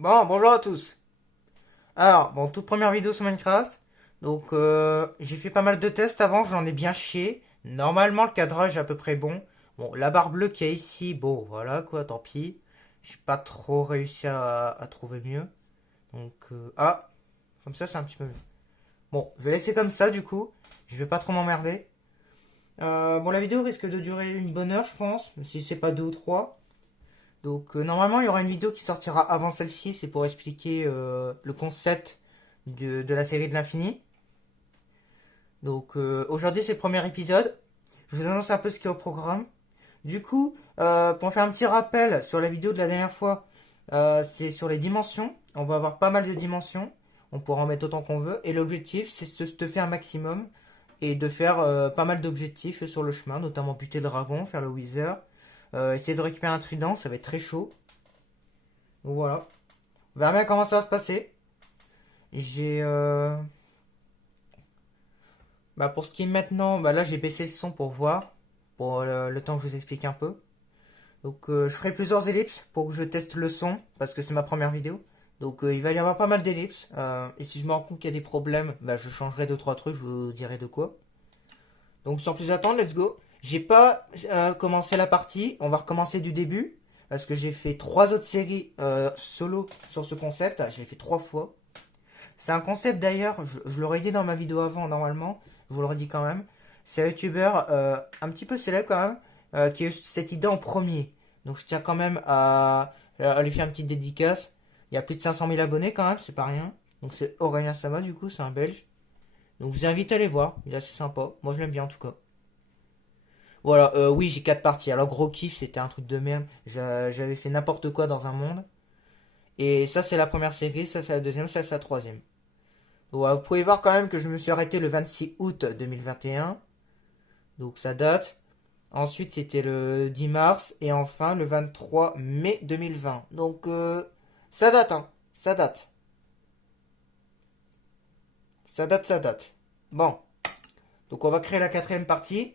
Bon, bonjour à tous. Alors, bon, toute première vidéo sur Minecraft. Donc, j'ai fait pas mal de tests avant, j'en ai bien chié. Normalement, le cadrage est à peu près bon. Bon, la barre bleue qu'il y a ici, bon, voilà quoi, tant pis. J'ai pas trop réussi à trouver mieux. Donc, comme ça, c'est un petit peu mieux. Bon, je vais laisser comme ça du coup. Je vais pas trop m'emmerder. Bon, la vidéo risque de durer une bonne heure, je pense, si c'est pas deux ou trois. Donc normalement il y aura une vidéo qui sortira avant celle-ci, c'est pour expliquer le concept de la série de l'infini. Donc aujourd'hui c'est le premier épisode. Je vous annonce un peu ce qu'il y a au programme. Du coup, pour faire un petit rappel sur la vidéo de la dernière fois, c'est sur les dimensions. On va avoir pas mal de dimensions. On pourra en mettre autant qu'on veut. Et l'objectif c'est de se faire un maximum et de faire pas mal d'objectifs sur le chemin, notamment buter le dragon, faire le wither, essayer de récupérer un trident, ça va être très chaud. Donc voilà. On verra bien comment ça va se passer. J'ai. Bah pour ce qui est maintenant, bah là j'ai baissé le son pour voir. Pour le temps que je vous explique un peu. Donc je ferai plusieurs ellipses pour que je teste le son. Parce que c'est ma première vidéo. Donc il va y avoir pas mal d'ellipses. Et si je me rends compte qu'il y a des problèmes, bah je changerai deux trois trucs, je vous dirai de quoi. Donc sans plus attendre, let's go. J'ai pas commencé la partie, on va recommencer du début. Parce que j'ai fait trois autres séries solo sur ce concept. Je l'ai fait trois fois. C'est un concept d'ailleurs, je l'aurais dit dans ma vidéo avant normalement, je vous le redis quand même. C'est un youtubeur un petit peu célèbre quand même, qui a eu cette idée en premier. Donc je tiens quand même à lui faire une petite dédicace. Il y a plus de 500 000 abonnés quand même, c'est pas rien. Donc c'est Aurélien Sama du coup, c'est un Belge. Donc je vous invite à aller voir, il est assez sympa. Moi je l'aime bien en tout cas. Voilà, oui j'ai 4 parties. Alors gros kiff, c'était un truc de merde. J'avais fait n'importe quoi dans un monde. Et ça c'est la première série, ça c'est la deuxième, ça c'est la troisième. Ouais, vous pouvez voir quand même que je me suis arrêté le 26 août 2021. Donc ça date. Ensuite, c'était le 10 mars. Et enfin, le 23 mai 2020. Donc ça date, hein. Ça date. Ça date, ça date. Bon. Donc on va créer la quatrième partie.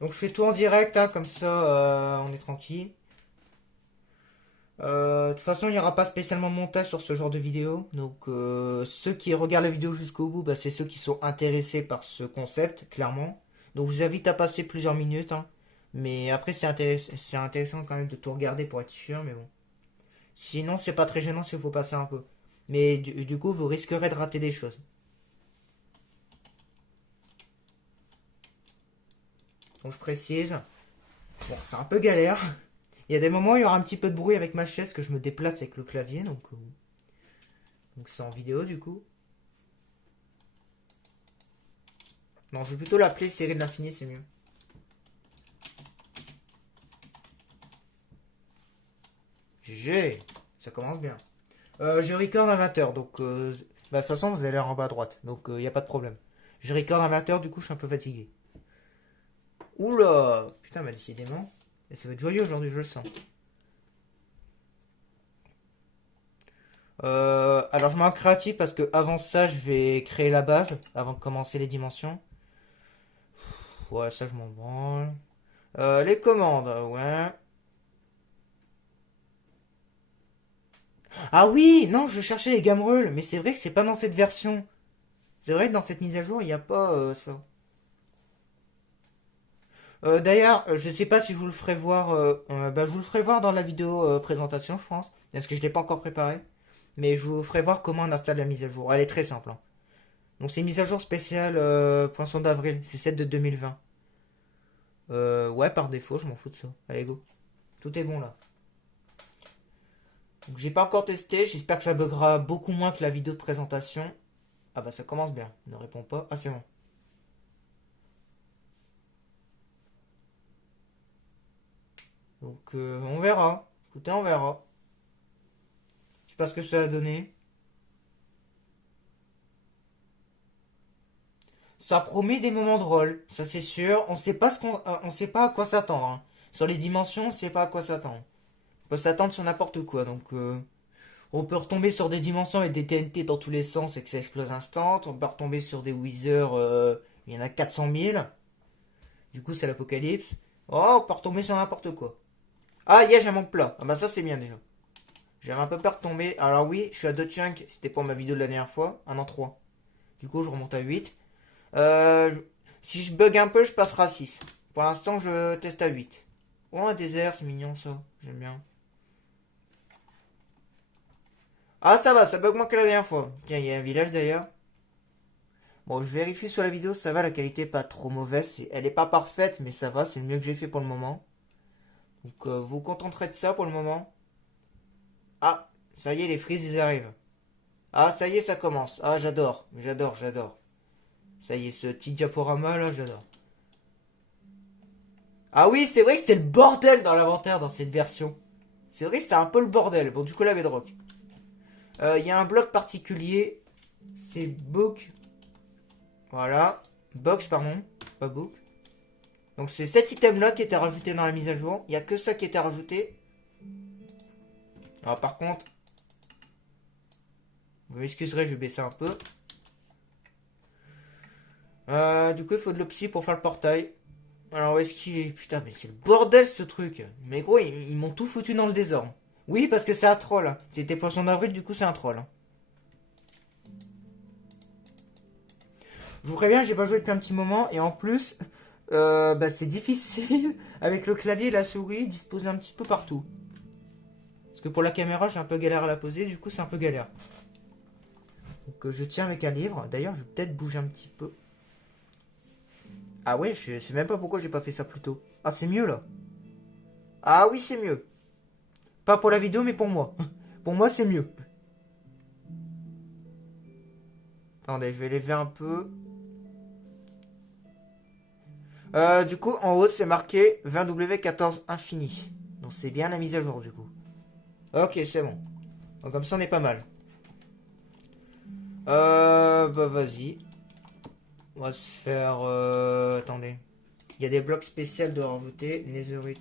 Donc je fais tout en direct, hein, comme ça on est tranquille. De toute façon, il n'y aura pas spécialement de montage sur ce genre de vidéo. Donc, ceux qui regardent la vidéo jusqu'au bout, bah, c'est ceux qui sont intéressés par ce concept, clairement. Donc, je vous invite à passer plusieurs minutes, hein. Mais après, c'est intéressant quand même de tout regarder pour être sûr, mais bon. Sinon, c'est pas très gênant s'il faut passer un peu. Mais du coup, vous risquerez de rater des choses. Donc, je précise. Bon, c'est un peu galère. Il y a des moments où il y aura un petit peu de bruit avec ma chaise que je me déplace avec le clavier. Donc c'est en vidéo, du coup. Non, je vais plutôt l'appeler série de l'infini, c'est mieux. GG, ça commence bien. Je record à 20h, donc bah, de toute façon vous allez en bas à droite, donc il n'y a pas de problème. Je record à 20h, du coup je suis un peu fatigué. Oula, putain, bah décidément, et ça va être joyeux aujourd'hui, je le sens. Alors je m'en créatif parce que avant ça je vais créer la base, avant de commencer les dimensions. Ouais, ça je m'en branle. Les commandes, ouais. Ah oui, non, je cherchais les gamrules, mais c'est vrai que c'est pas dans cette version. C'est vrai que dans cette mise à jour, il n'y a pas ça. D'ailleurs, je sais pas si je vous le ferai voir. Bah, je vous le ferai voir dans la vidéo présentation, je pense. Parce que je l'ai pas encore préparé. Mais je vous ferai voir comment on installe la mise à jour. Elle est très simple, hein. Donc c'est une mise à jour spéciale Poisson d'avril. C'est celle de 2020. Ouais, par défaut, je m'en fous de ça. Allez, go. Tout est bon là. Donc j'ai pas encore testé. J'espère que ça buggera beaucoup moins que la vidéo de présentation. Ah bah ça commence bien. Ne répond pas. Ah c'est bon. Donc on verra. Écoutez, on verra. Je sais pas ce que ça a donné. Ça promet des moments drôles, ça c'est sûr. On sait pas à quoi s'attendre, hein. Sur les dimensions, on sait pas à quoi s'attendre. On peut s'attendre sur n'importe quoi, donc on peut retomber sur des dimensions avec des TNT dans tous les sens et que ça explose instant. On peut retomber sur des Withers, il y en a 400 000. Du coup, c'est l'apocalypse. Oh, on peut retomber sur n'importe quoi. Ah, yeah, j'ai mon plat. Ah bah ça c'est bien déjà. J'avais un peu peur de tomber. Alors oui, je suis à 2 chunks. C'était pour ma vidéo de la dernière fois. Ah non, 3. Du coup, je remonte à 8. Euh, Si je bug un peu, je passerai à 6. Pour l'instant, je teste à 8. Oh, un désert, c'est mignon ça. J'aime bien. Ah, ça va, ça bug moins que la dernière fois. Tiens, il y a un village d'ailleurs. Bon, je vérifie sur la vidéo, ça va, la qualité est pas trop mauvaise. Elle est pas parfaite, mais ça va, c'est le mieux que j'ai fait pour le moment. Donc, vous vous contenterez de ça pour le moment. Ah, ça y est, les frises, ils arrivent. Ah, ça y est, ça commence. Ah, j'adore, j'adore, j'adore. Ça y est, ce petit diaporama là, j'adore. Ah oui, c'est vrai que c'est le bordel dans l'inventaire dans cette version. C'est vrai que c'est un peu le bordel. Bon, du coup, la bedrock. Il y a un bloc particulier. C'est book. Voilà. Box, pardon. Pas book. Donc, c'est cet item-là qui était rajouté dans la mise à jour. Il n'y a que ça qui était rajouté. Alors, par contre, vous m'excuserez, je vais baisser un peu. Du coup, il faut de l'opsie pour faire le portail. Alors, où est-ce qu'il est? Putain, mais c'est le bordel ce truc. Mais gros, ils m'ont tout foutu dans le désordre. Oui, parce que c'est un troll, hein. C'était poisson d'avril, du coup, c'est un troll, hein. Je vous préviens, j'ai pas joué depuis un petit moment. Et en plus, bah, c'est difficile avec le clavier et la souris disposés un petit peu partout. Parce que pour la caméra, j'ai un peu galère à la poser. Du coup, c'est un peu galère. Donc, je tiens avec un livre. D'ailleurs, je vais peut-être bouger un petit peu. Ah ouais, je sais même pas pourquoi j'ai pas fait ça plus tôt. Ah, c'est mieux là. Ah oui, c'est mieux. Pas pour la vidéo, mais pour moi. Pour moi, c'est mieux. Attendez, je vais lever un peu. Du coup, en haut, c'est marqué 20W14 infini. Donc, c'est bien la mise à jour, du coup. Ok, c'est bon. Donc, comme ça, on est pas mal. Bah, vas-y. On va se faire... attendez. Il y a des blocs spéciaux de rajouter. Netherite.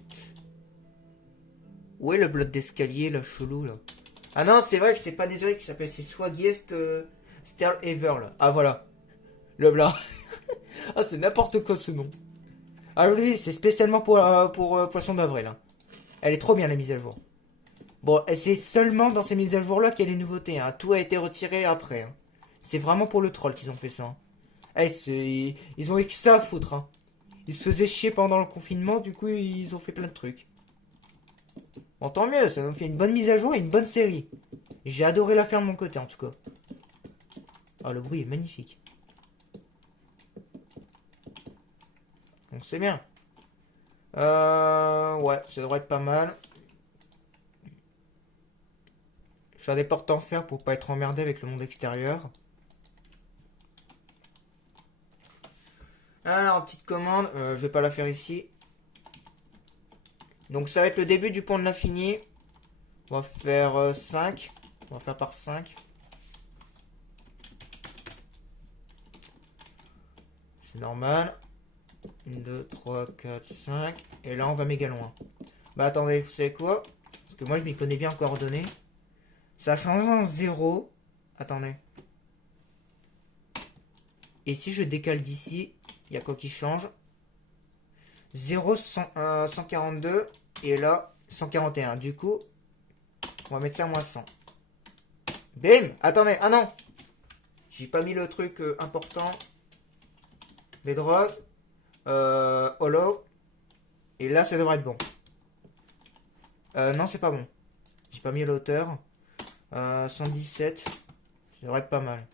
Où est le bloc d'escalier, là, chelou, là? Ah non, c'est vrai que c'est pas Netherite qui s'appelle, c'est Swaggiest Stair Ever, là. Ah, voilà. Le blanc. Ah, c'est n'importe quoi, ce nom. Ah oui, c'est spécialement pour Poisson d'Avril, hein. Elle est trop bien, la mise à jour. Bon, et c'est seulement dans ces mises à jour-là qu'il y a des nouveautés, hein. Tout a été retiré après, hein. C'est vraiment pour le troll qu'ils ont fait ça, hein. Eh, ils ont eu que ça à foutre, hein. Ils se faisaient chier pendant le confinement, du coup, ils ont fait plein de trucs. Bon, tant mieux, ça nous fait une bonne mise à jour et une bonne série. J'ai adoré la faire de mon côté, en tout cas. Ah, le bruit est magnifique. Donc, c'est bien. Ouais, ça devrait être pas mal. Faire des portes en fer pour pas être emmerdé avec le monde extérieur. Alors, petite commande, je vais pas la faire ici. Donc ça va être le début du pont de l'infini. On va faire 5. On va faire par 5. C'est normal. 1, 2, 3, 4, 5. Et là, on va méga loin. Bah attendez, vous savez quoi? Parce que moi, je m'y connais bien en coordonnées. Ça change en 0. Attendez. Et si je décale d'ici, il y a quoi qui change? 0, 142. Et là, 141. Du coup, on va mettre ça à moins 100. Bim! Attendez, ah non! J'ai pas mis le truc important. Bedrock. Hollow. Et là, ça devrait être bon. Non, c'est pas bon. J'ai pas mis la hauteur. 117. Ça devrait être pas mal.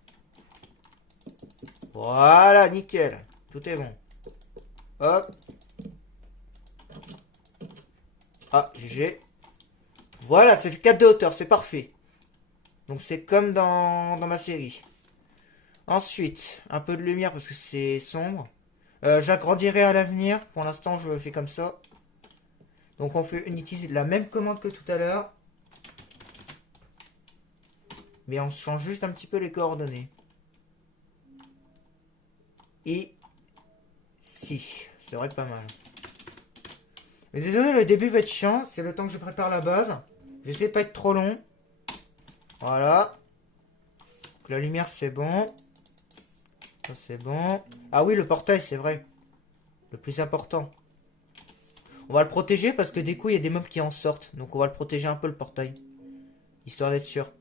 Voilà, nickel. Tout est bon. Hop. Ah, GG. Voilà, ça fait 4 de hauteur, c'est parfait. Donc c'est comme dans ma série. Ensuite, un peu de lumière parce que c'est sombre. J'agrandirai à l'avenir. Pour l'instant, je fais comme ça. Donc on utilise la même commande que tout à l'heure. Mais on change juste un petit peu les coordonnées. Et si, ça devrait être pas mal. Mais désolé, le début va être chiant. C'est le temps que je prépare la base. J'essaie de pas être trop long. Voilà. Donc, la lumière, c'est bon. Ça, c'est bon. Ah oui, le portail, c'est vrai. Le plus important. On va le protéger parce que des coups, il y a des mobs qui en sortent. Donc on va le protéger un peu, le portail. Histoire d'être sûr.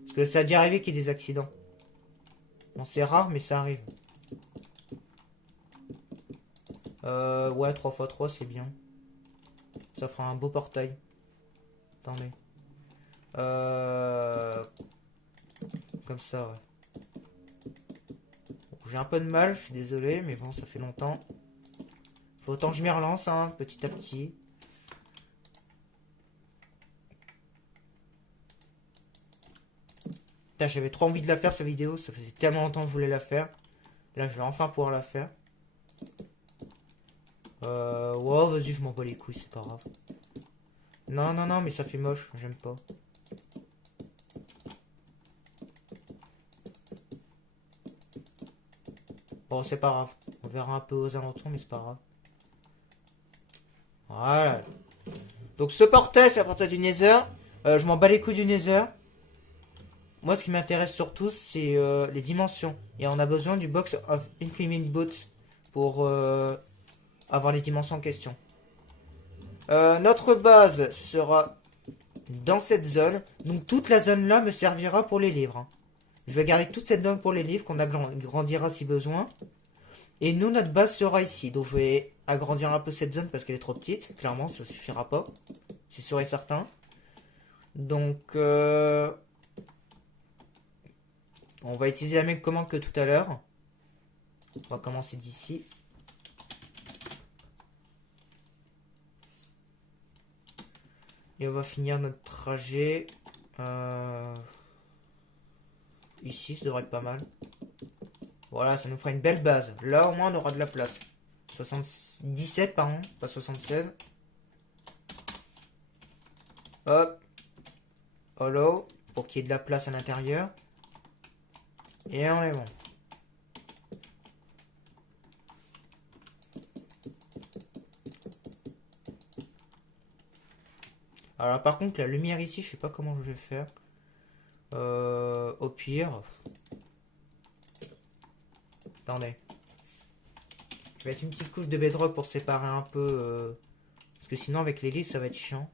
Parce que ça a déjà arrivé qu'il y ait des accidents. Bon, c'est rare, mais ça arrive. Ouais, 3x3, c'est bien. Ça fera un beau portail. Attendez. Comme ça, ouais. Bon, j'ai un peu de mal, je suis désolé, mais bon, ça fait longtemps. Faut autant que je m'y relance, hein, petit à petit. Putain, j'avais trop envie de la faire, cette vidéo. Ça faisait tellement longtemps que je voulais la faire. Là, je vais enfin pouvoir la faire. Ouais, vas-y, je m'en bats les couilles, c'est pas grave. Non, non, non, mais ça fait moche, j'aime pas. Bon, c'est pas grave. On verra un peu aux alentours, mais c'est pas grave. Voilà. Donc, ce portail, c'est un portail du Nether. Je m'en bats les couilles du Nether. Moi, ce qui m'intéresse surtout, c'est les dimensions. Et on a besoin du Box of Infinite Boots pour avoir les dimensions en question. Notre base sera dans cette zone. Donc, toute la zone là me servira pour les livres. Hein. Je vais garder toute cette zone pour les livres qu'on agrandira si besoin. Et nous, notre base sera ici. Donc, je vais agrandir un peu cette zone parce qu'elle est trop petite. Clairement, ça suffira pas. C'est sûr et certain. Donc, on va utiliser la même commande que tout à l'heure. On va commencer d'ici. Et on va finir notre trajet. Ici, ça devrait être pas mal. Voilà, ça nous fera une belle base. Là, au moins, on aura de la place. 77, pardon, pas 76. Hop. Hollow, pour qu'il y ait de la place à l'intérieur. Et on est bon. Alors, par contre, la lumière ici, je sais pas comment je vais faire. Au pire... Attendez. Je vais mettre une petite couche de bedrock pour séparer un peu. Parce que sinon, avec les lits, ça va être chiant.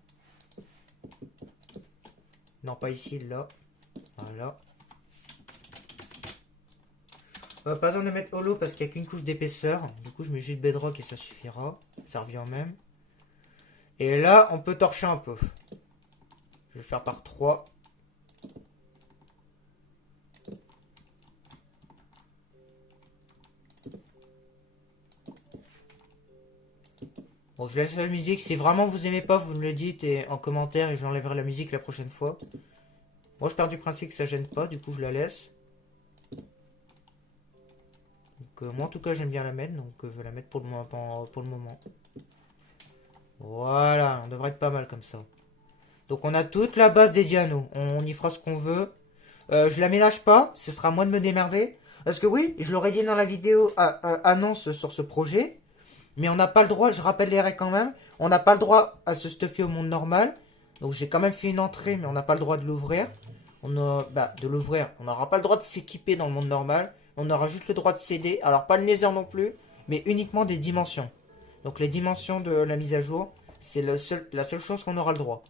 Non, pas ici, là. Voilà. Pas besoin de mettre hollow parce qu'il n'y a qu'une couche d'épaisseur. Du coup, je mets juste bedrock et ça suffira. Ça revient même. Et là, on peut torcher un peu. Je vais faire par 3. Bon, je laisse la musique. Si vraiment vous aimez pas, vous me le dites et en commentaire et j'enlèverai la musique la prochaine fois. Moi, je pars du principe que ça gêne pas, du coup, je la laisse. Donc, moi, en tout cas, j'aime bien la mettre, donc je vais la mettre pour le moment. Voilà, on devrait être pas mal comme ça. Donc, on a toute la base des dianos. On y fera ce qu'on veut. Je l'aménage pas, ce sera à moi de me démerder. Parce que oui, je l'aurais dit dans la vidéo annonce sur ce projet. Mais on n'a pas le droit, je rappelle les règles quand même, on n'a pas le droit à se stuffer au monde normal. Donc j'ai quand même fait une entrée, mais on n'a pas le droit de l'ouvrir. On n'aura pas le droit de s'équiper dans le monde normal. On aura juste le droit de céder. Alors pas le Nether non plus, mais uniquement des dimensions. Donc les dimensions de la mise à jour, c'est la seule chose qu'on aura le droit.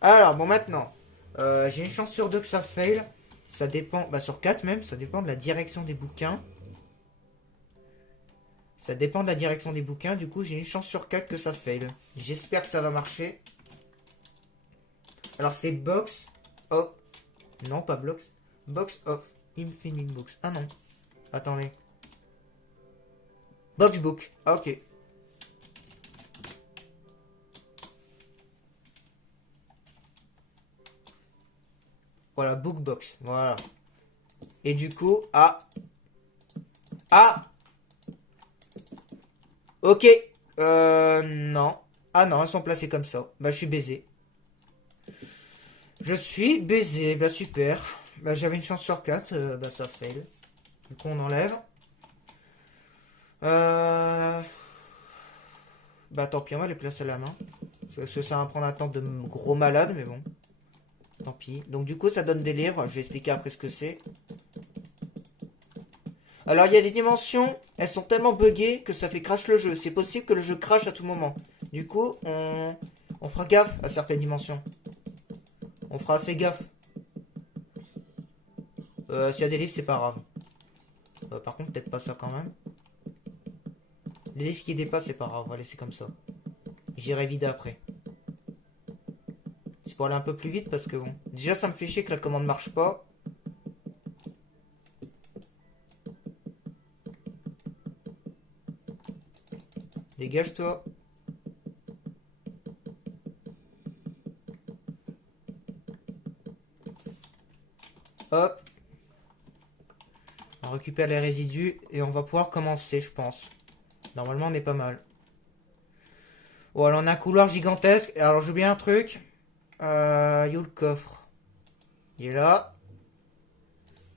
Alors bon maintenant, j'ai une chance sur 2 que ça fail. Ça dépend, sur 4 même, ça dépend de la direction des bouquins. Ça dépend de la direction des bouquins, du coup j'ai une chance sur 4 que ça fail. J'espère que ça va marcher. Alors c'est box of... Non, pas blocks. Box of Infinite Books. Ah non. Attendez. Box book. Ah ok. Voilà, book box. Voilà. Et du coup, ok. Non. Ah non, elles sont placées comme ça. Bah, je suis baisé. Je suis baisé. Bah, super. Bah, j'avais une chance sur 4. Bah, ça fail. Du coup, on enlève. Bah, tant pis, on va les placer à la main. Parce que ça va prendre un temps de gros malade, mais bon. Tant pis. Donc, du coup, ça donne des livres. Je vais expliquer après ce que c'est. Alors il y a des dimensions, elles sont tellement buggées que ça fait crash le jeu. C'est possible que le jeu crash à tout moment. Du coup, on fera gaffe à certaines dimensions. On fera assez gaffe. S'il y a des livres, c'est pas grave. Par contre, peut-être pas ça quand même. Les livres qui dépassent, c'est pas grave, on va laisser comme ça. J'irai vider après. C'est pour aller un peu plus vite parce que bon. Déjà, ça me fait chier que la commande marche pas. Dégage-toi. Hop. On récupère les résidus et on va pouvoir commencer, je pense. Normalement, on est pas mal. Bon, alors on a un couloir gigantesque. Alors, j'ai oublié un truc. Yo, le coffre. Il est là.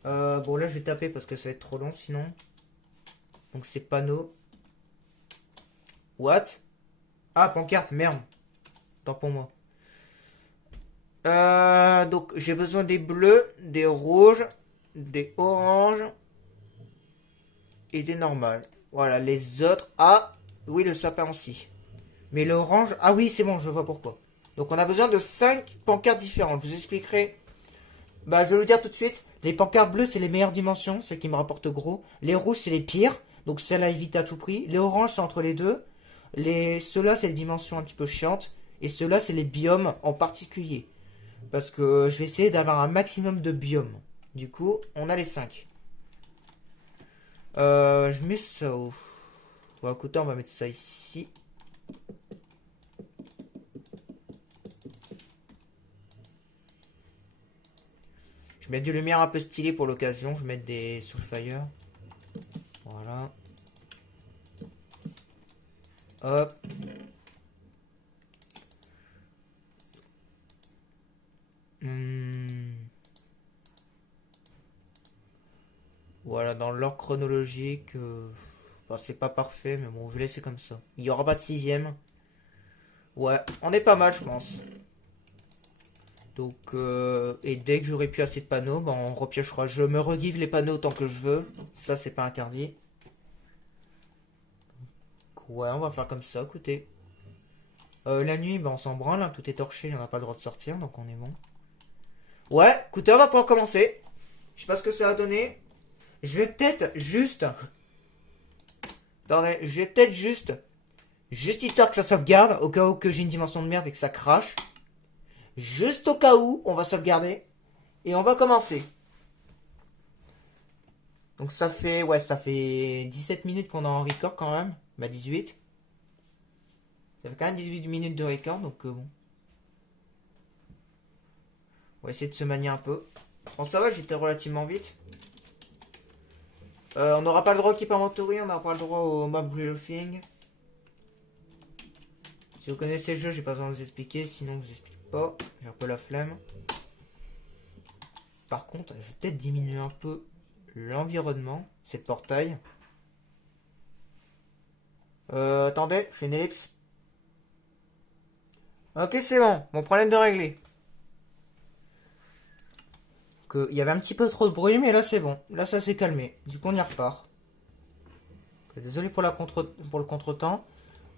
Bon, là, je vais taper parce que ça va être trop long sinon. Donc, c'est panneau. What? Ah, pancarte, merde. Tant pour moi. Donc, j'ai besoin des bleus, des rouges, des oranges et des normales. Voilà, les autres. Ah, oui, le sapin aussi. Mais l'orange... Ah oui, c'est bon, je vois pourquoi. Donc, on a besoin de 5 pancartes différentes. Je vous expliquerai. Bah, je vais vous dire tout de suite. Les pancartes bleues, c'est les meilleures dimensions. Celles qui me rapportent gros. Les rouges, c'est les pires. Donc, celles-là, évite à tout prix. Les oranges, c'est entre les deux. Ceux-là, c'est les dimensions un petit peu chiantes. Et ceux-là, c'est les biomes en particulier. Parce que je vais essayer d'avoir un maximum de biomes. Du coup, on a les 5. Je mets ça où? Bon, écoutez, on va mettre ça ici. Je vais mettre des lumières un peu stylées pour l'occasion. Je vais mettre des Soulfire. Voilà. Hop. Voilà, dans l'ordre chronologique. Bah, c'est pas parfait, mais bon, je vais laisser comme ça. Il y aura pas de 6ème. Ouais, on est pas mal, je pense. Donc, et dès que j'aurai plus assez de panneaux, bah, on repiochera. Je me regive les panneaux tant que je veux. Ça, c'est pas interdit. Ouais, on va faire comme ça, écoutez. La nuit, bah, on s'en branle, hein, tout est torché, on n'a pas le droit de sortir, donc on est bon. Ouais, écoutez, on va pouvoir commencer. Je sais pas ce que ça va donner. Je vais peut-être juste... Attendez, je vais peut-être juste... Juste histoire que ça sauvegarde, au cas où que j'ai une dimension de merde et que ça crache. Juste au cas où, on va sauvegarder. Et on va commencer. Donc ça fait... Ouais, ça fait 17 minutes qu'on est en record quand même. Bah 18. Ça fait quand même 18 minutes de record, donc bon. On va essayer de se manier un peu. Bon, ça va, j'étais relativement vite. On n'aura pas le droit au Keep Inventory, on n'aura pas le droit au Map Reloading. Si vous connaissez le jeu, j'ai pas besoin de vous expliquer, sinon je vous explique pas. J'ai un peu la flemme. Par contre, je vais peut-être diminuer un peu l'environnement, c'est le portail. Attendez, je fais une ellipse. Ok, c'est bon, mon problème de régler. Il y avait un petit peu trop de bruit, mais là c'est bon. Là ça s'est calmé. Du coup on y repart. Désolé pour, pour le contretemps.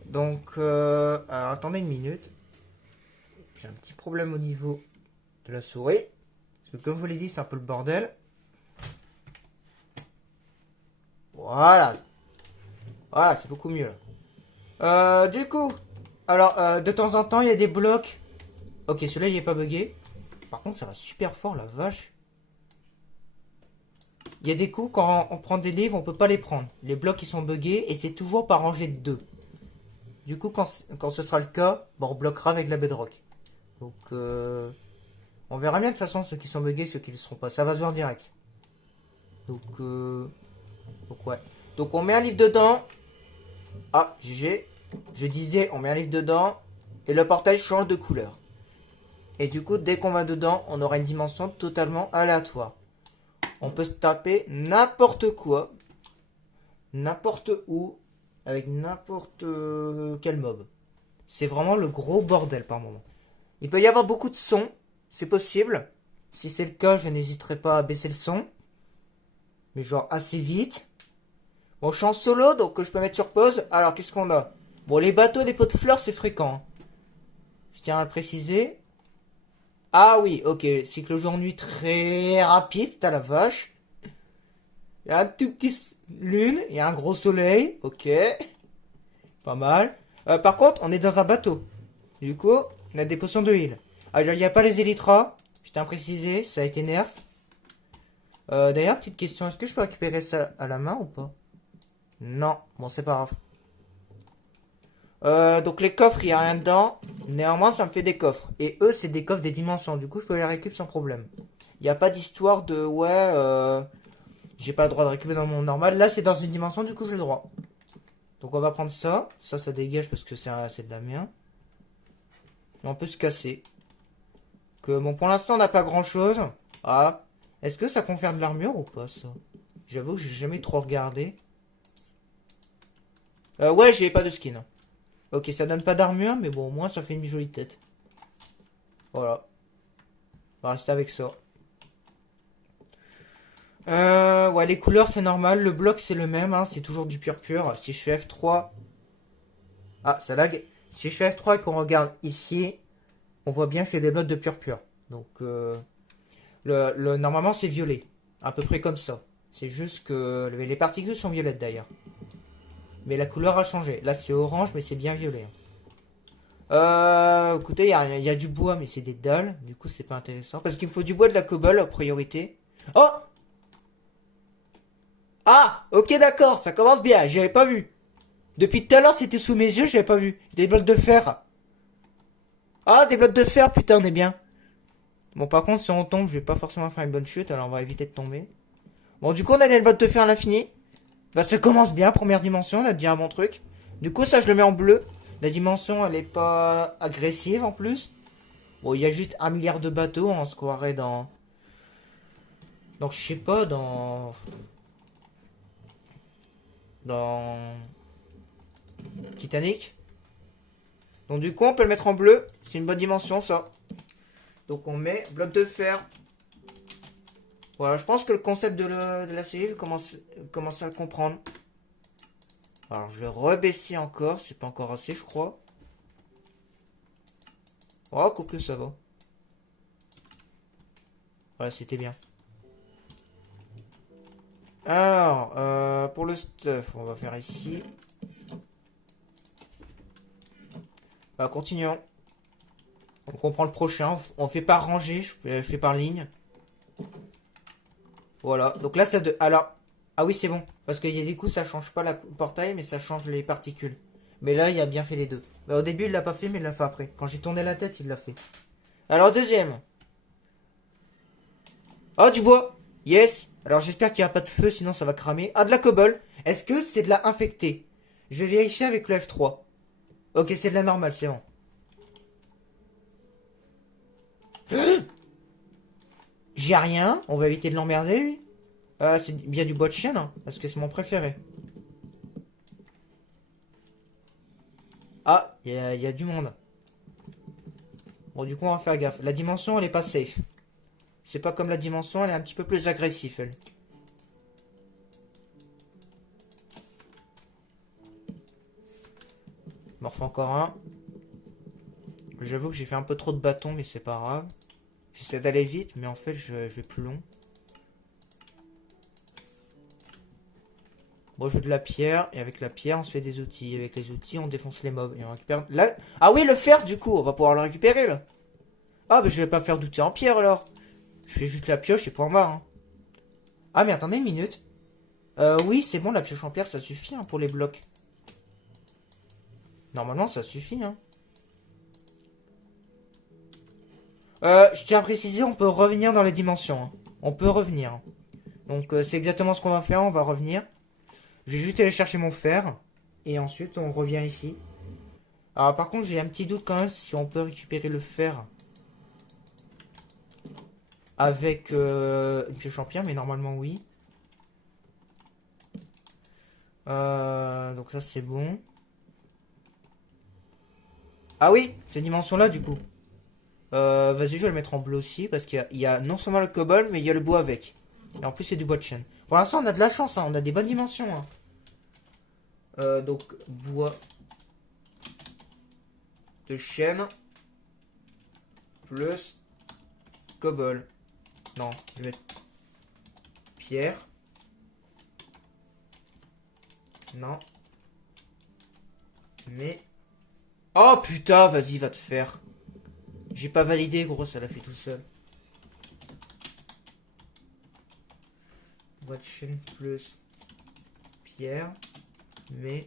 Donc, alors attendez une minute. J'ai un petit problème au niveau de la souris. Parce que comme je vous l'ai dit, c'est un peu le bordel. Voilà. Voilà, c'est beaucoup mieux. Du coup, alors de temps en temps, il y a des blocs. Ok, celui-là, il est pas bugué. Par contre, ça va super fort, la vache. Il y a des coups, quand on prend des livres, on peut pas les prendre. Les blocs, ils sont buggés et c'est toujours par rangée de 2. Du coup, quand ce sera le cas, bon, on bloquera avec la bedrock. Donc, on verra bien de toute façon ceux qui sont buggés, ceux qui ne le seront pas. Ça va se voir direct. Donc ouais. Donc, on met un livre dedans. Ah, GG. Je disais, on met un livre dedans. Et le portail change de couleur. Et du coup, dès qu'on va dedans, on aura une dimension totalement aléatoire. On peut se taper n'importe quoi. N'importe où. Avec n'importe quel mob. C'est vraiment le gros bordel par moment. Il peut y avoir beaucoup de sons. C'est possible. Si c'est le cas, je n'hésiterai pas à baisser le son. Mais genre assez vite. Bon, je suis en solo, donc je peux mettre sur pause. Alors, qu'est-ce qu'on a? Bon, les bateaux des pots de fleurs, c'est fréquent, hein. Je tiens à le préciser. Ah oui, ok. Cycle jour-nuit très rapide, t'as la vache. Il y a un tout petit lune, il y a un gros soleil, ok. Pas mal. Par contre, on est dans un bateau. Du coup, on a des potions de heal. Alors, il n'y a pas les élytras. Je tiens à préciser, ça a été nerf. D'ailleurs, petite question, est-ce que je peux récupérer ça à la main ou pas? Non, bon, c'est pas grave. Donc les coffres, il n'y a rien dedans. Néanmoins, ça me fait des coffres. Et eux, c'est des coffres des dimensions. Du coup, je peux les récupérer sans problème. Il n'y a pas d'histoire de ouais, j'ai pas le droit de récupérer dans mon normal. Là, c'est dans une dimension, du coup, j'ai le droit. Donc on va prendre ça. Ça dégage parce que c'est de la merde. Et on peut se casser. Que bon, pour l'instant, on n'a pas grand chose. Ah, est-ce que ça confère de l'armure ou pas, ça? J'avoue que j'ai jamais trop regardé. Ouais, j'ai pas de skin. Ok, ça donne pas d'armure, mais bon, au moins ça fait une jolie tête. Voilà. On va rester avec ça. Ouais, les couleurs c'est normal. Le bloc c'est le même, hein, c'est toujours du pur. Si je fais F3. Ah, ça lag. Si je fais F3 et qu'on regarde ici, on voit bien que c'est des blocs de pur. Donc, normalement c'est violet. À peu près comme ça. C'est juste que les particules sont violettes d'ailleurs. Mais la couleur a changé. Là c'est orange, mais c'est bien violet. Écoutez, il y a du bois, mais c'est des dalles. Du coup, c'est pas intéressant. Parce qu'il me faut du bois, de la cobble, en priorité. Oh! Ah! Ok, d'accord, ça commence bien, j'avais pas vu. Depuis tout à l'heure, c'était sous mes yeux, j'avais pas vu. Des blocs de fer. Ah, des blocs de fer, putain, on est bien. Bon, par contre, si on tombe, je vais pas forcément faire une bonne chute, alors on va éviter de tomber. Bon, du coup, on a des blocs de fer à l'infini. Bah, ça commence bien, première dimension, on a déjà un bon truc. Du coup, ça, je le mets en bleu. La dimension, elle est pas agressive en plus. Bon, il y a juste 1 milliard de bateaux, on se croirait dans... Donc, je sais pas, dans Titanic. Donc, du coup, on peut le mettre en bleu. C'est une bonne dimension, ça. Donc, on met bloc de fer. Voilà, je pense que le concept de la série, vous commencez à le comprendre. Alors, je vais rebaisser encore. C'est pas encore assez, je crois. Oh, quoique ça va. Voilà, c'était bien. Alors, pour le stuff, on va faire ici. Bah, continuons. Donc, on prend le prochain. On fait par rangée, je fais par ligne. Voilà. Donc là, ça de. Alors. Ah oui, c'est bon. Parce que du coup, ça change pas la portail, mais ça change les particules. Mais là, il a bien fait les deux. Bah, au début, il l'a pas fait, mais il l'a fait après. Quand j'ai tourné la tête, il l'a fait. Alors, deuxième. Oh, du bois. Yes. Alors, j'espère qu'il n'y a pas de feu, sinon ça va cramer. Ah, de la cobble. Est-ce que c'est de la infectée? Je vais vérifier avec le F3. Ok, c'est de la normale, c'est bon. J'ai rien. On va éviter de l'emmerder, lui. C'est bien du bois de chêne, hein, parce que c'est mon préféré. Ah, il y a du monde. Bon, du coup, on va faire gaffe. La dimension, elle est pas safe. C'est pas comme la dimension, elle est un petit peu plus agressive, elle. M'en refait encore un. J'avoue que j'ai fait un peu trop de bâtons, mais c'est pas grave. J'essaie d'aller vite, mais en fait, je vais plus long. Bon, je veux de la pierre, et avec la pierre, on se fait des outils. Avec les outils, on défonce les mobs. Et on récupère... Là... Ah oui, le fer, du coup, on va pouvoir le récupérer, là. Ah, mais je vais pas faire d'outils en pierre, alors. Je fais juste la pioche et point barre, hein. Ah, mais attendez une minute. Oui, c'est bon, la pioche en pierre, ça suffit, hein, pour les blocs. Normalement, ça suffit, hein. Je tiens à préciser, on peut revenir dans les dimensions, hein. On peut revenir. Donc, c'est exactement ce qu'on va faire, on va revenir. Je vais juste aller chercher mon fer. Et ensuite, on revient ici. Alors, par contre, j'ai un petit doute quand même si on peut récupérer le fer avec une pioche en pierre, mais normalement, oui. Donc ça, c'est bon. Ah oui, cette dimension-là, du coup. Vas-y, je vais le mettre en bleu aussi, parce qu'il y a non seulement le cobble, mais il y a le bois avec. Et en plus, c'est du bois de chêne. Pour l'instant, on a de la chance, hein, on a des bonnes dimensions, hein. Donc, bois de chêne plus cobble. Non, je vais mettre pierre. Non. Mais... Oh putain, vas-y, va te faire. J'ai pas validé, gros, ça l'a fait tout seul. Bois de chêne plus pierre. Mais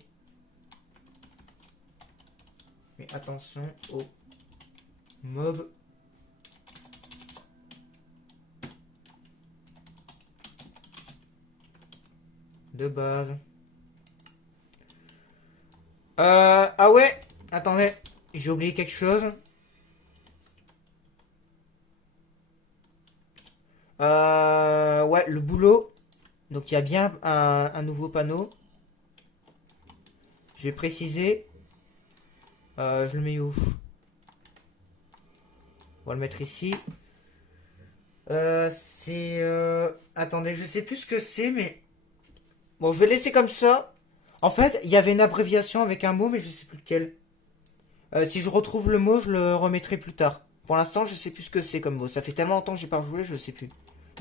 attention aux mobs. De base. Ah ouais, attendez, j'ai oublié quelque chose. Ouais, le boulot. Donc il y a bien un nouveau panneau. Je vais préciser. Je le mets où? On va le mettre ici. Attendez, je sais plus ce que c'est, mais... Bon, je vais laisser comme ça. En fait, il y avait une abréviation avec un mot, mais je sais plus lequel. Si je retrouve le mot, je le remettrai plus tard. Pour l'instant, je sais plus ce que c'est comme mot. Ça fait tellement longtemps que j'ai pas joué, je sais plus.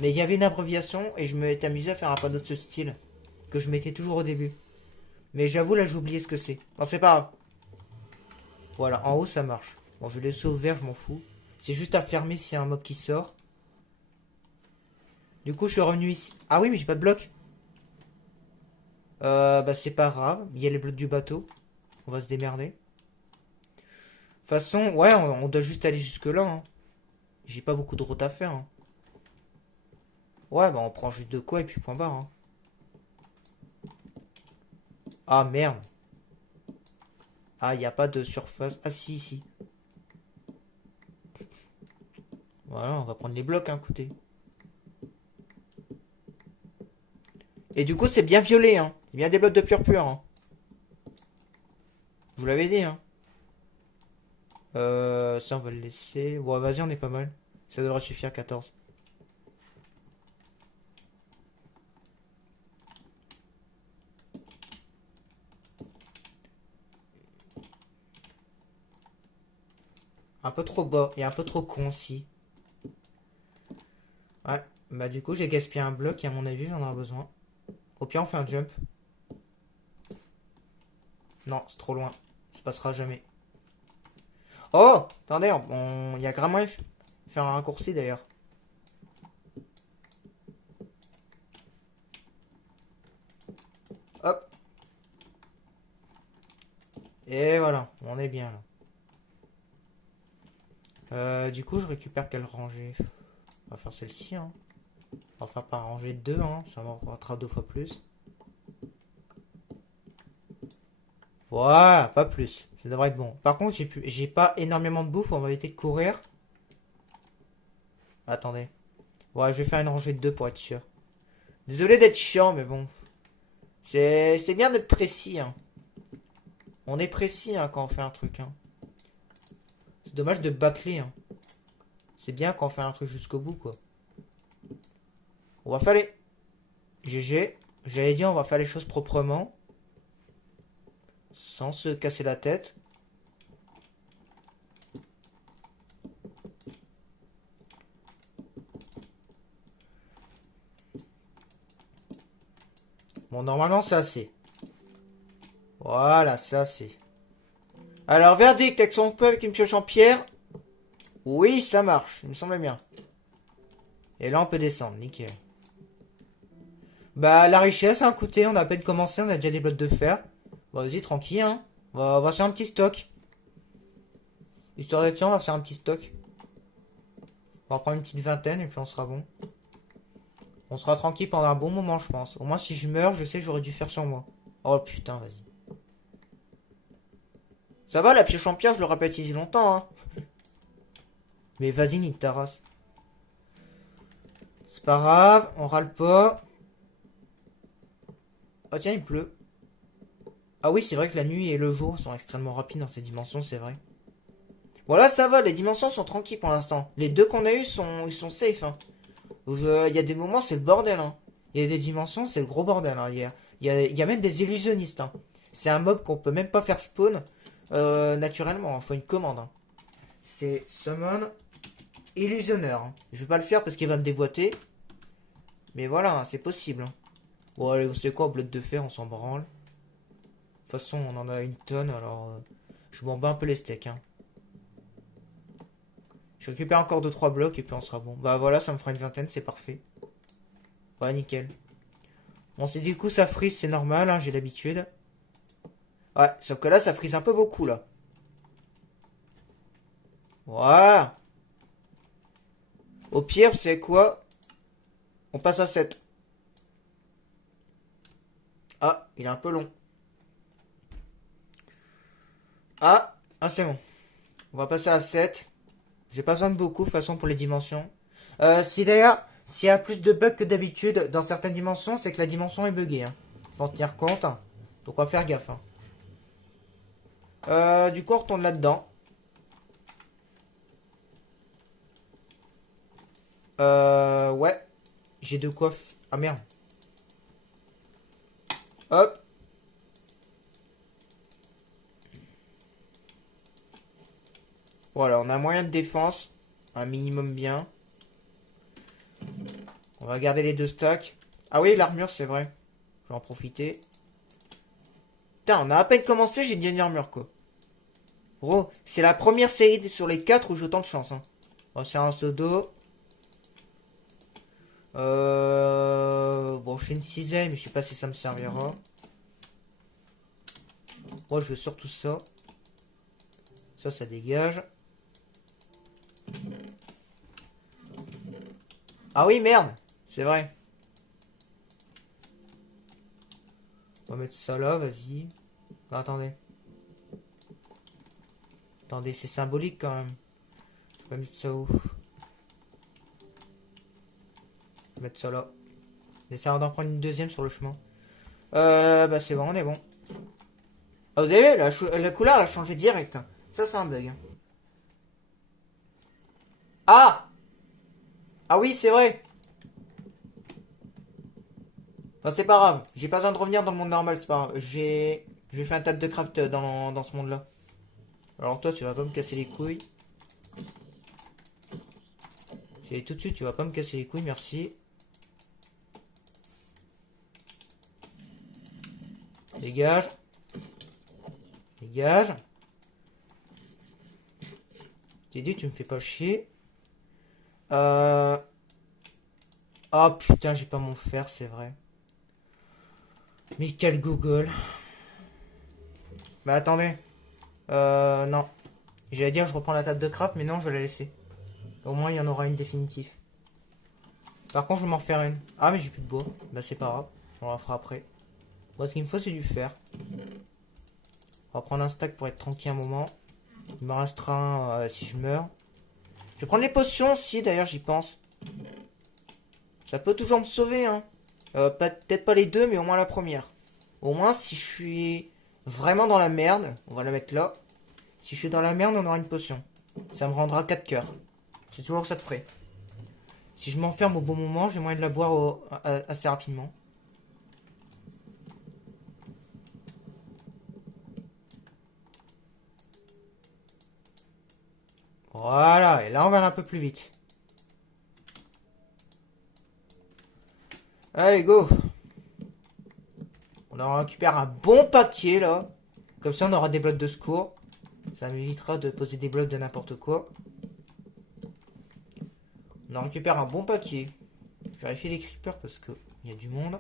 Mais il y avait une abréviation et je m'étais amusé à faire un panneau de ce style. Que je mettais toujours au début. Mais j'avoue, là, j'ai oublié ce que c'est. Bon, c'est pas grave. Voilà, en haut, ça marche. Bon, je vais laisser ouvert, je m'en fous. C'est juste à fermer s'il y a un mob qui sort. Du coup, je suis revenu ici. Ah oui, mais j'ai pas de bloc. Bah, c'est pas grave. Il y a les blocs du bateau. On va se démerder. De toute façon, ouais, on doit juste aller jusque-là. Hein. J'ai pas beaucoup de route à faire. Hein. Ouais, bah, on prend juste de quoi et puis point barre. Hein. Ah, merde. Ah, il n'y a pas de surface. Ah, si, si. Voilà, on va prendre les blocs, hein, écoutez. Et du coup, c'est bien violet, hein. Il y a bien des blocs de purpure, hein. Je vous l'avais dit, hein. Ça, on va le laisser. Bon, vas-y, on est pas mal. Ça devrait suffire, 14. Un peu trop bas et un peu trop con aussi. Ouais, bah du coup, j'ai gaspillé un bloc et à mon avis, j'en aurai besoin. Au pire, on fait un jump. Non, c'est trop loin. Ça passera jamais. Oh, attendez, il y a grand moyen de faire un raccourci d'ailleurs. Hop. Et voilà, on est bien là. Du coup, je récupère quelle rangée? On va faire celle-ci. Hein. On va faire par rangée 2. Hein. Ça m'en rapportera 2 fois plus. Voilà, pas plus. Ça devrait être bon. Par contre, j'ai pas énormément de bouffe. On va éviter de courir. Attendez. Ouais, je vais faire une rangée de 2 pour être sûr. Désolé d'être chiant, mais bon. C'est bien d'être précis. Hein. On est précis hein, quand on fait un truc. Hein. C'est dommage de bâcler. Hein. C'est bien quand on fait un truc jusqu'au bout, quoi. On va faire les... GG. J'avais dit on va faire les choses proprement. Sans se casser la tête. Bon, normalement, c'est assez. Voilà, c'est assez. Alors, verdict, avec son peu avec une pioche en pierre. Oui, ça marche. Il me semblait bien. Et là, on peut descendre. Nickel. Bah, la richesse, hein, écoutez, on a à peine commencé. On a déjà des blocs de fer. Bon, vas-y, tranquille, hein. On va faire un petit stock. Histoire d'être sûr, on va faire un petit stock. On va prendre une petite vingtaine et puis on sera bon. On sera tranquille pendant un bon moment, je pense. Au moins, si je meurs, je sais que j'aurais dû faire sur moi. Oh putain, vas-y. Ça va, la pioche en pierre, je l'aurais pas utilisé longtemps, hein. Mais vas-y, nique ta race. C'est pas grave, on râle pas. Oh tiens, il pleut. Ah oui, c'est vrai que la nuit et le jour sont extrêmement rapides dans ces dimensions, c'est vrai. Voilà, ça va, les dimensions sont tranquilles pour l'instant. Les deux qu'on a eu ils sont safe. Hein. Il y a des moments, c'est le bordel. Hein. Il y a des dimensions, c'est le gros bordel. Hein. Il y a même des illusionnistes. Hein. C'est un mob qu'on peut même pas faire spawn naturellement. Il faut une commande. Hein. C'est Summon Illusionneur. Hein. Je vais pas le faire parce qu'il va me déboîter. Mais voilà, hein, c'est possible. Hein. Bon, allez, vous savez quoi, bloc de fer, on s'en branle. De toute façon, on en a une tonne, alors je m'en bats un peu les steaks. Hein. Je récupère encore 2-3 blocs et puis on sera bon. Bah voilà, ça me fera une vingtaine, c'est parfait. Ouais, nickel. Bon, c'est du coup, ça frise, c'est normal, hein, j'ai l'habitude. Ouais, sauf que là, ça frise un peu beaucoup, là. Voilà. Au pire, c'est quoi? On passe à 7. Ah, il est un peu long. Ah, c'est bon. On va passer à 7. J'ai pas besoin de beaucoup, de toute façon, pour les dimensions. Si d'ailleurs, s'il y a plus de bugs que d'habitude dans certaines dimensions, c'est que la dimension est buggée. Hein. Faut en tenir compte. Hein. Donc on va faire gaffe. Hein. Du coup, on retourne là-dedans. Ouais. J'ai de quoi... Ah merde. Hop. Voilà, on a un moyen de défense. Un minimum bien. On va garder les 2 stacks. Ah oui, l'armure, c'est vrai. Je vais en profiter. Putain, on a à peine commencé, j'ai déjà une armure, quoi. Gros, c'est la première série sur les 4 où j'ai autant de chance. Hein. On va faire un pseudo. Bon, je fais une 6ème, mais je sais pas si ça me servira. Moi, je veux surtout ça. Ça dégage. Ah oui, merde. C'est vrai. On va mettre ça là, vas-y. Ah, attendez. Attendez, c'est symbolique quand même. Je vais mettre ça où? Je vais mettre ça là. J'essaie d'en prendre une deuxième sur le chemin. Bah c'est bon, on est bon. Ah, vous avez vu, la couleur elle a changé direct. Hein. Ça, c'est un bug. Ah! Ah oui, c'est vrai. Enfin, c'est pas grave. J'ai pas besoin de revenir dans le monde normal, c'est pas grave. Je vais faire un table de craft dans ce monde-là. Alors toi, tu vas pas me casser les couilles. J'ai tout de suite, tu vas pas me casser les couilles, merci. Dégage. Dégage. T'es dit, tu me fais pas chier. Oh putain, j'ai pas mon fer, c'est vrai. Mais quel Google. Mais attendez. Non. J'allais dire, je reprends la table de craft, mais non, je vais la laisser. Au moins, il y en aura une définitive. Par contre, je vais m'en refaire une. Ah, mais j'ai plus de bois. Bah, c'est pas grave. On la fera après. Moi, ce qu'il me faut, c'est du fer. On va prendre un stack pour être tranquille un moment. Il me restera un si je meurs. Je vais prendre les potions aussi, d'ailleurs, j'y pense. Ça peut toujours me sauver, hein. Peut-être pas les deux, mais au moins la première. Au moins, si je suis vraiment dans la merde, on va la mettre là. Si je suis dans la merde, on aura une potion. Ça me rendra 4 cœurs. C'est toujours ça de près. Si je m'enferme au bon moment, j'ai moyen de la boire assez rapidement. Voilà, et là on va aller un peu plus vite. Allez, go. On en récupère un bon paquet là. Comme ça on aura des blocs de secours. Ça m'évitera de poser des blocs de n'importe quoi. On en récupère un bon paquet. Je vais vérifier les creepers parce que il y a du monde.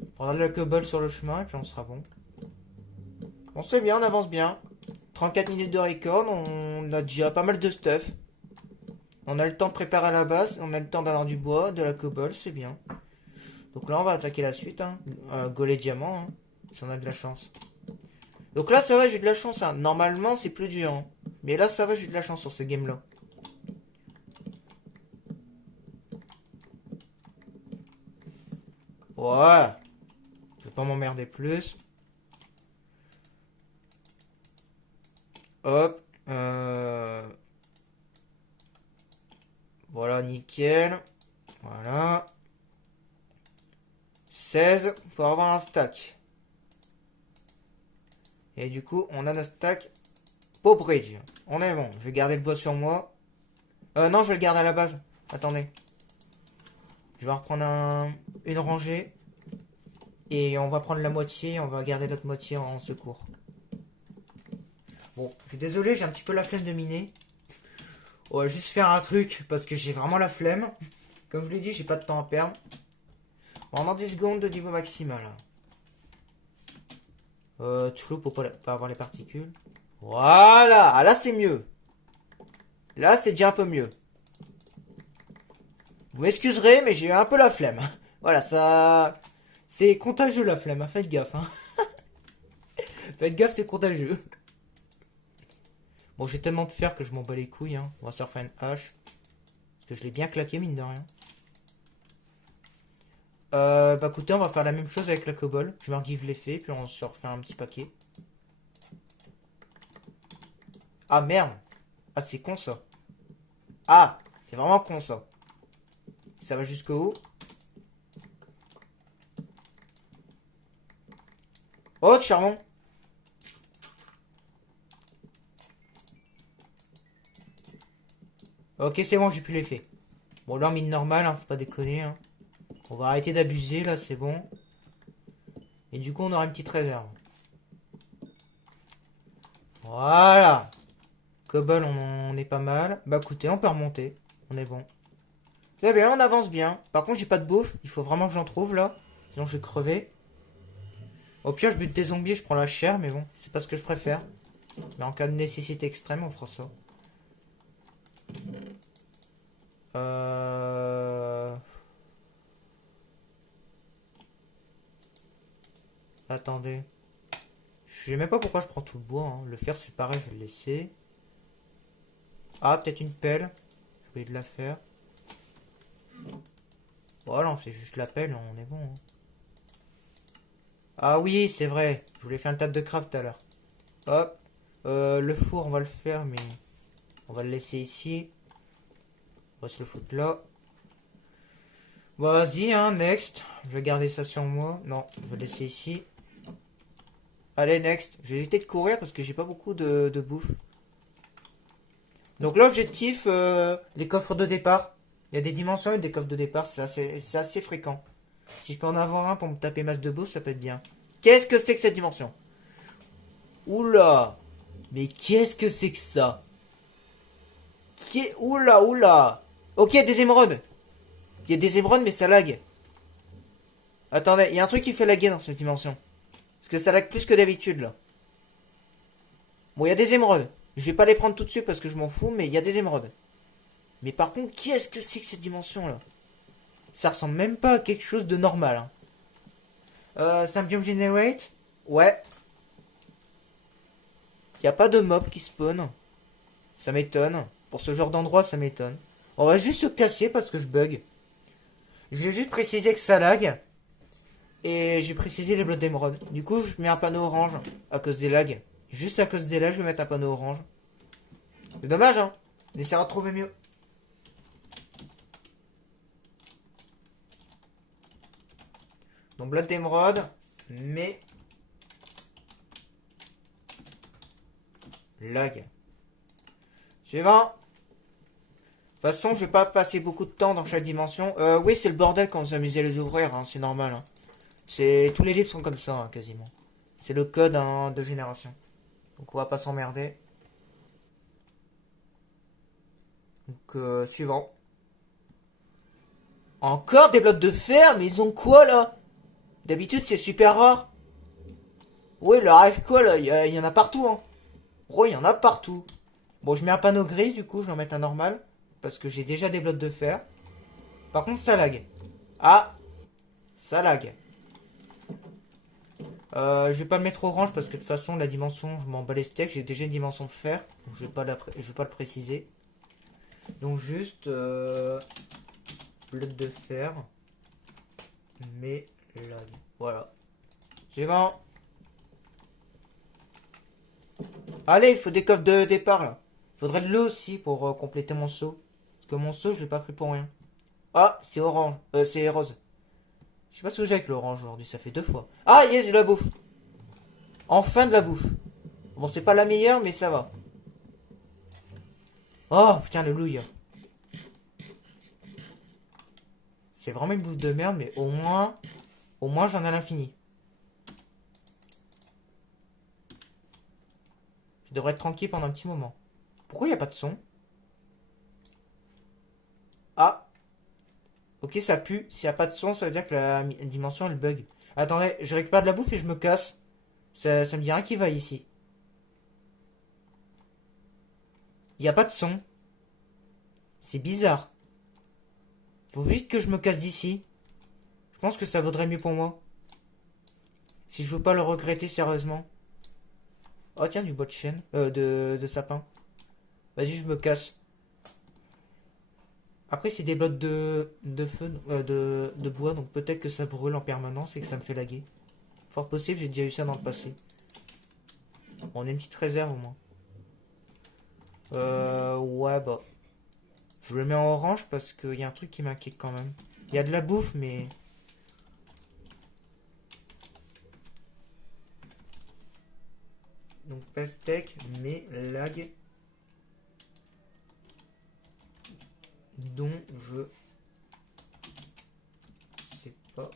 On prendra de la cobble sur le chemin et puis on sera bon. On se fait bien, on avance bien. 34 minutes de record, on a déjà pas mal de stuff. On a le temps de préparer la base, on a le temps d'avoir du bois, de la cobble, c'est bien. Donc là on va attaquer la suite, hein. Golem diamant, hein, si on a de la chance. Donc là ça va, j'ai de la chance, hein. Normalement c'est plus dur, hein. Mais là ça va, j'ai de la chance sur ces games là. Ouais. Je vais pas m'emmerder plus. Hop. Voilà, nickel. Voilà. 16 pour avoir un stack. Et du coup, on a notre stack pour bridge. On est bon. Je vais garder le bois sur moi. Non, je vais le garder à la base. Attendez. Je vais reprendre une rangée. Et on va prendre la moitié. On va garder l'autre moitié en secours. Bon, je suis désolé, j'ai un petit peu la flemme de miner. On va juste faire un truc parce que j'ai vraiment la flemme. Comme je l'ai dit, j'ai pas de temps à perdre. Bon, dans 10 secondes de niveau maximal. Toujours pour pas avoir les particules. Voilà, ah, là c'est mieux. Là c'est déjà un peu mieux. Vous m'excuserez, mais j'ai eu un peu la flemme. Voilà, ça... C'est contagieux la flemme, hein. Faites gaffe. Hein. Faites gaffe, c'est contagieux. Bon, j'ai tellement de fer que je m'en bats les couilles. Hein. On va se refaire une hache. Parce que je l'ai bien claqué, mine de rien. Bah écoutez, on va faire la même chose avec la cobble. Je m'archive l'effet, puis on se refait un petit paquet. Ah merde. Ah, c'est con ça. Ah, c'est vraiment con ça. Ça va jusqu'au haut. Oh, de charbon. Ok, c'est bon, j'ai plus l'effet. Bon, là, en mine normale, hein, faut pas déconner. Hein. On va arrêter d'abuser, là, c'est bon. Et du coup, on aura une petite réserve. Voilà. Cobble, on est pas mal. Bah écoutez, on peut remonter. On est bon. Très bien, on avance bien. Par contre, j'ai pas de bouffe. Il faut vraiment que j'en trouve, là. Sinon, je vais crever. Au pire, je bute des zombies, je prends la chair, mais bon, c'est pas ce que je préfère. Mais en cas de nécessité extrême, on fera ça. Attendez. Je sais même pas pourquoi je prends tout le bois. Hein. Le fer, c'est pareil, je vais le laisser. Ah, peut-être une pelle. Je vais oublié de la faire. Voilà, on fait juste la pelle, on est bon. Hein. Ah oui, c'est vrai. Je voulais faire une table de craft tout à l'heure. Hop. Le four, on va le faire, mais on va le laisser ici. On va se le foutre là. Bon, vas-y, hein, next. Je vais garder ça sur moi. Non, je vais le laisser ici. Allez, next. Je vais éviter de courir parce que j'ai pas beaucoup de bouffe. Donc l'objectif, les coffres de départ. Il y a des dimensions et des coffres de départ, c'est assez fréquent. Si je peux en avoir un pour me taper masse de bouffe, ça peut être bien. Qu'est-ce que c'est que cette dimension? Oula! Mais qu'est-ce que c'est que ça? Oula, oula! Ok, des émeraudes! Il y a des émeraudes, mais ça lag. Attendez, il y a un truc qui fait laguer dans cette dimension. Parce que ça lag plus que d'habitude, là. Bon, il y a des émeraudes. Je vais pas les prendre tout de suite parce que je m'en fous, mais il y a des émeraudes. Mais par contre, qu'est-ce que c'est que cette dimension-là? Ça ressemble même pas à quelque chose de normal. Hein. C'est un biome generate? Ouais. Il n'y a pas de mob qui spawn. Ça m'étonne. Pour ce genre d'endroit, ça m'étonne. On va juste se casser parce que je bug. Je vais juste préciser que ça lag. Et j'ai précisé les blocs d'émeraude. Du coup, je mets un panneau orange à cause des lags. Juste à cause des lags, je vais mettre un panneau orange. C'est dommage, hein. On essaiera de trouver mieux. Donc, bloc d'émeraude. Mais... lag. Suivant. De toute façon, je vais pas passer beaucoup de temps dans chaque dimension. Oui, c'est le bordel quand vous amusez à les ouvrir, hein, c'est normal. Hein. Tous les livres sont comme ça, hein, quasiment. C'est le code hein, de génération. Donc on va pas s'emmerder. Donc suivant. Encore des blocs de fer, mais ils ont quoi là? D'habitude c'est super rare. Oui, leur arrive quoi là? Il y en a partout. Hein. Oh, il y en a partout. Bon, je mets un panneau gris, du coup je vais en mettre un normal. Parce que j'ai déjà des blocs de fer. Par contre, ça lag. Ah, ça lag. Je vais pas le mettre orange parce que de toute façon, la dimension, je m'en bats les steaks. J'ai déjà une dimension de fer. Donc je vais pas le préciser. Donc juste bloc de fer. Mais lag. Voilà. Suivant. Allez, il faut des coffres de départ là. Faudrait de l'eau aussi pour compléter mon seau. Parce que mon seau, je l'ai pas pris pour rien. Ah, c'est orange. C'est rose. Je sais pas ce que j'ai avec l'orange aujourd'hui, ça fait 2 fois. Ah, yes, j'ai la bouffe. Enfin de la bouffe. Bon, c'est pas la meilleure, mais ça va. Oh, putain, alléluia. C'est vraiment une bouffe de merde, mais au moins j'en ai à l'infini. Je devrais être tranquille pendant un petit moment. Pourquoi il n'y a pas de son? Ah, ok, ça pue. S'il n'y a pas de son, ça veut dire que la dimension, elle bug. Attendez, je récupère de la bouffe et je me casse. Ça me dit rien qui va ici. Il n'y a pas de son. C'est bizarre. Faut juste que je me casse d'ici. Je pense que ça vaudrait mieux pour moi. Si je veux pas le regretter sérieusement. Oh tiens, du bois de chêne. De sapin. Vas-y, je me casse. Après, c'est des blocs de feu, de bois, donc peut-être que ça brûle en permanence et que ça me fait laguer. Fort possible, j'ai déjà eu ça dans le passé. Bon, on a une petite réserve au moins. Ouais, bah. Je le mets en orange parce qu'il y a un truc qui m'inquiète quand même. Il y a de la bouffe, mais... Donc, pastèque, mais lag. Dont je... sais pas.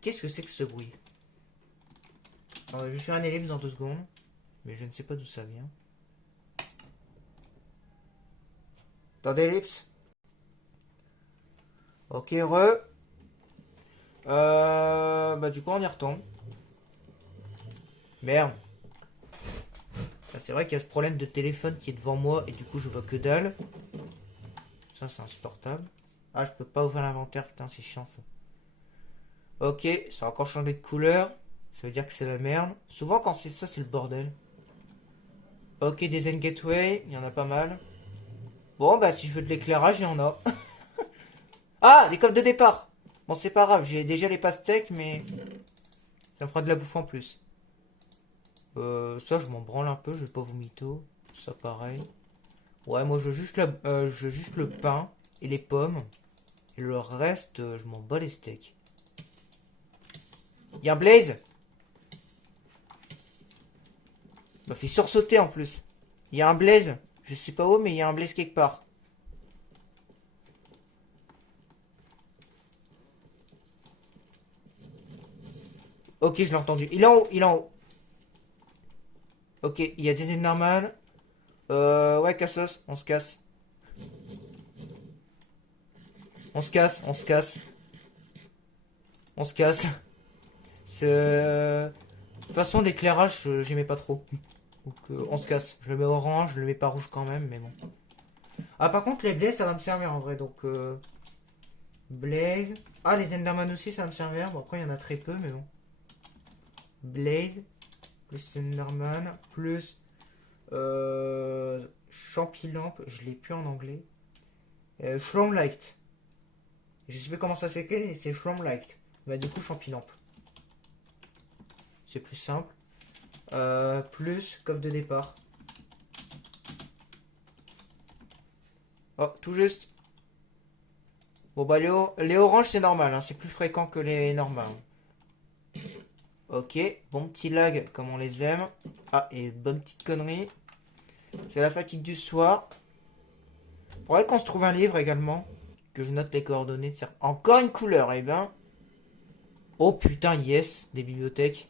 Qu'est-ce que c'est que ce bruit? Alors, je suis un ellipse dans 2 secondes. Mais je ne sais pas d'où ça vient. Attendez, ellipse. Ok, bah du coup on y retourne. Merde. Ah, c'est vrai qu'il y a ce problème de téléphone qui est devant moi et du coup je vois que dalle. Ça c'est insupportable. Ah, je peux pas ouvrir l'inventaire, putain c'est chiant ça. Ok, ça a encore changé de couleur. Ça veut dire que c'est la merde. Souvent quand c'est ça, c'est le bordel. Ok, des Zen Gateway, il y en a pas mal. Bon bah si je veux de l'éclairage, il y en a. Ah, les coffres de départ. Bon c'est pas grave, j'ai déjà les pastèques mais... ça me fera de la bouffe en plus. Ça, je m'en branle un peu, je vais pas vous mytho. Ça, pareil. Ouais, moi, je veux juste le pain et les pommes. Et le reste, je m'en bats les steaks. Y'a un blaze? M'a fait sursauter en plus. Y'a un blaze. Je sais pas où, mais il y a un blaze quelque part. Ok, je l'ai entendu. Il est en haut, il est en haut. Ok, il y a des Enderman. Ouais, Cassos, on se casse. On se casse, on se casse. On se casse. De toute façon, l'éclairage, j'aimais pas trop. Donc, on se casse. Je le mets orange, je le mets pas rouge quand même, mais bon. Ah, par contre, les blazes, ça va me servir en vrai. Donc, blaze. Ah, les Enderman aussi, ça va me servir. Bon, après, il y en a très peu, mais bon. Blaze, plus Enderman, plus Champilampe. Je l'ai plus en anglais. Light. Je sais pas comment ça s'écrit, c'est Light. Bah, du coup, Champilampe. C'est plus simple. Plus coffre de départ. Oh, tout juste. Bon bah les oranges c'est normal, hein, c'est plus fréquent que les normales. Ok, bon petit lag comme on les aime. Ah, et bonne petite connerie. C'est la fatigue du soir. Faudrait qu'on se trouve un livre également. Que je note les coordonnées. Encore une couleur, eh ben. Oh putain, yes, des bibliothèques.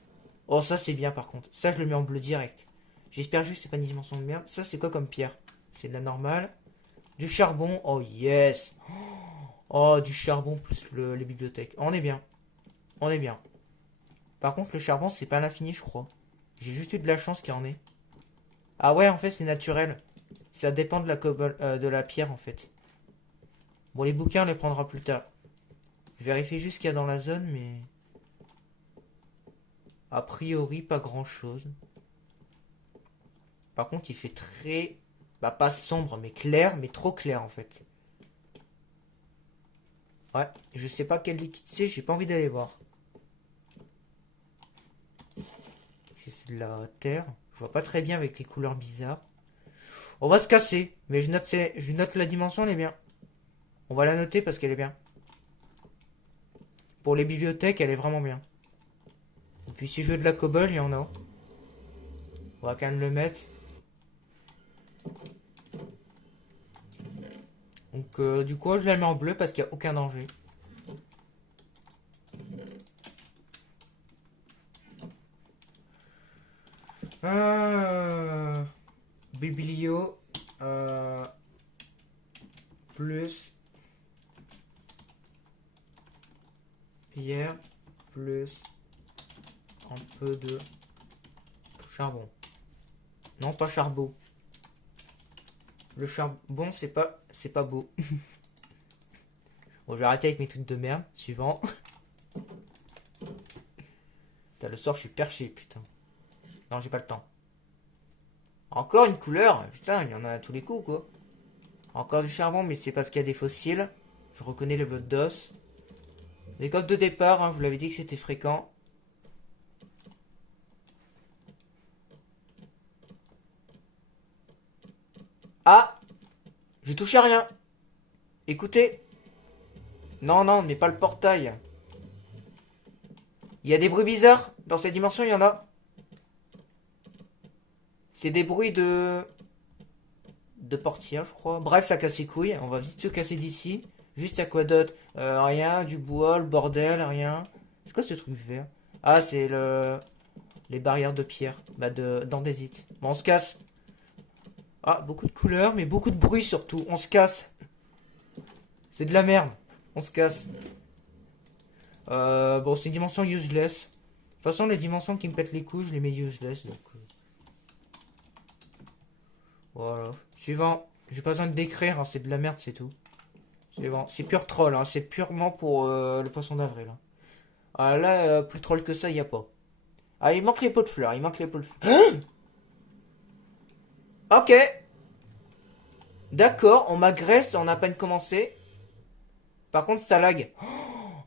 Oh ça c'est bien par contre. Ça je le mets en bleu direct. J'espère juste que c'est pas une dimension de merde. Ça c'est quoi comme pierre? C'est de la normale. Du charbon, oh yes. Oh, du charbon plus les bibliothèques. On est bien. On est bien. Par contre, le charbon, c'est pas à l'infini, je crois. J'ai juste eu de la chance qu'il y en ait. Ah ouais, en fait, c'est naturel. Ça dépend de la pierre, en fait. Bon, les bouquins, on les prendra plus tard. Je vérifie juste ce qu'il y a dans la zone, mais... a priori, pas grand-chose. Par contre, il fait très... bah, pas sombre, mais clair, mais trop clair, en fait. Ouais, je sais pas quel liquide c'est, j'ai pas envie d'aller voir. C'est de la terre. Je vois pas très bien avec les couleurs bizarres. On va se casser. Mais je note la dimension, elle est bien. On va la noter parce qu'elle est bien. Pour les bibliothèques, elle est vraiment bien. Et puis si je veux de la cobble, il y en a. On va quand même le mettre. Donc du coup, je la mets en bleu parce qu'il n'y a aucun danger. Biblio. Plus. Pierre. Plus. Un peu de charbon. Non, pas charbon. Le charbon, c'est pas beau. Bon, je vais arrêter avec mes trucs de merde. Suivant. Putain, le sort, je suis perché, putain. Non, j'ai pas le temps. Encore une couleur. Putain, il y en a à tous les coups, quoi. Encore du charbon, mais c'est parce qu'il y a des fossiles. Je reconnais les blocs d'os. Les codes de départ, hein, je vous l'avais dit que c'était fréquent. Ah! J'ai touché à rien. Écoutez. Non, non, mais pas le portail. Il y a des bruits bizarres. Dans cette dimension, il y en a. C'est des bruits de portière, je crois. Bref, ça casse les couilles. On va vite se casser d'ici. Juste à quoi d'autre? Rien, du bois, le bordel, rien. C'est quoi ce truc vert? Ah, c'est les barrières de pierre. Bah, d'andésite. Bon, on se casse. Ah, beaucoup de couleurs, mais beaucoup de bruit surtout. On se casse. C'est de la merde. On se casse. Bon, c'est une dimension useless. De toute façon, les dimensions qui me pètent les couilles, je les mets useless. Donc, voilà. Suivant. J'ai pas besoin de décrire, hein, c'est de la merde, c'est tout. Suivant. C'est pur troll, hein, c'est purement pour le poisson d'avril. Hein. Ah là, plus troll que ça, il n'y a pas. Ah, il manque les pots de fleurs, il manque les pots de fleurs. Ok. D'accord, on m'agresse, on a à peine commencé. Par contre, ça lag.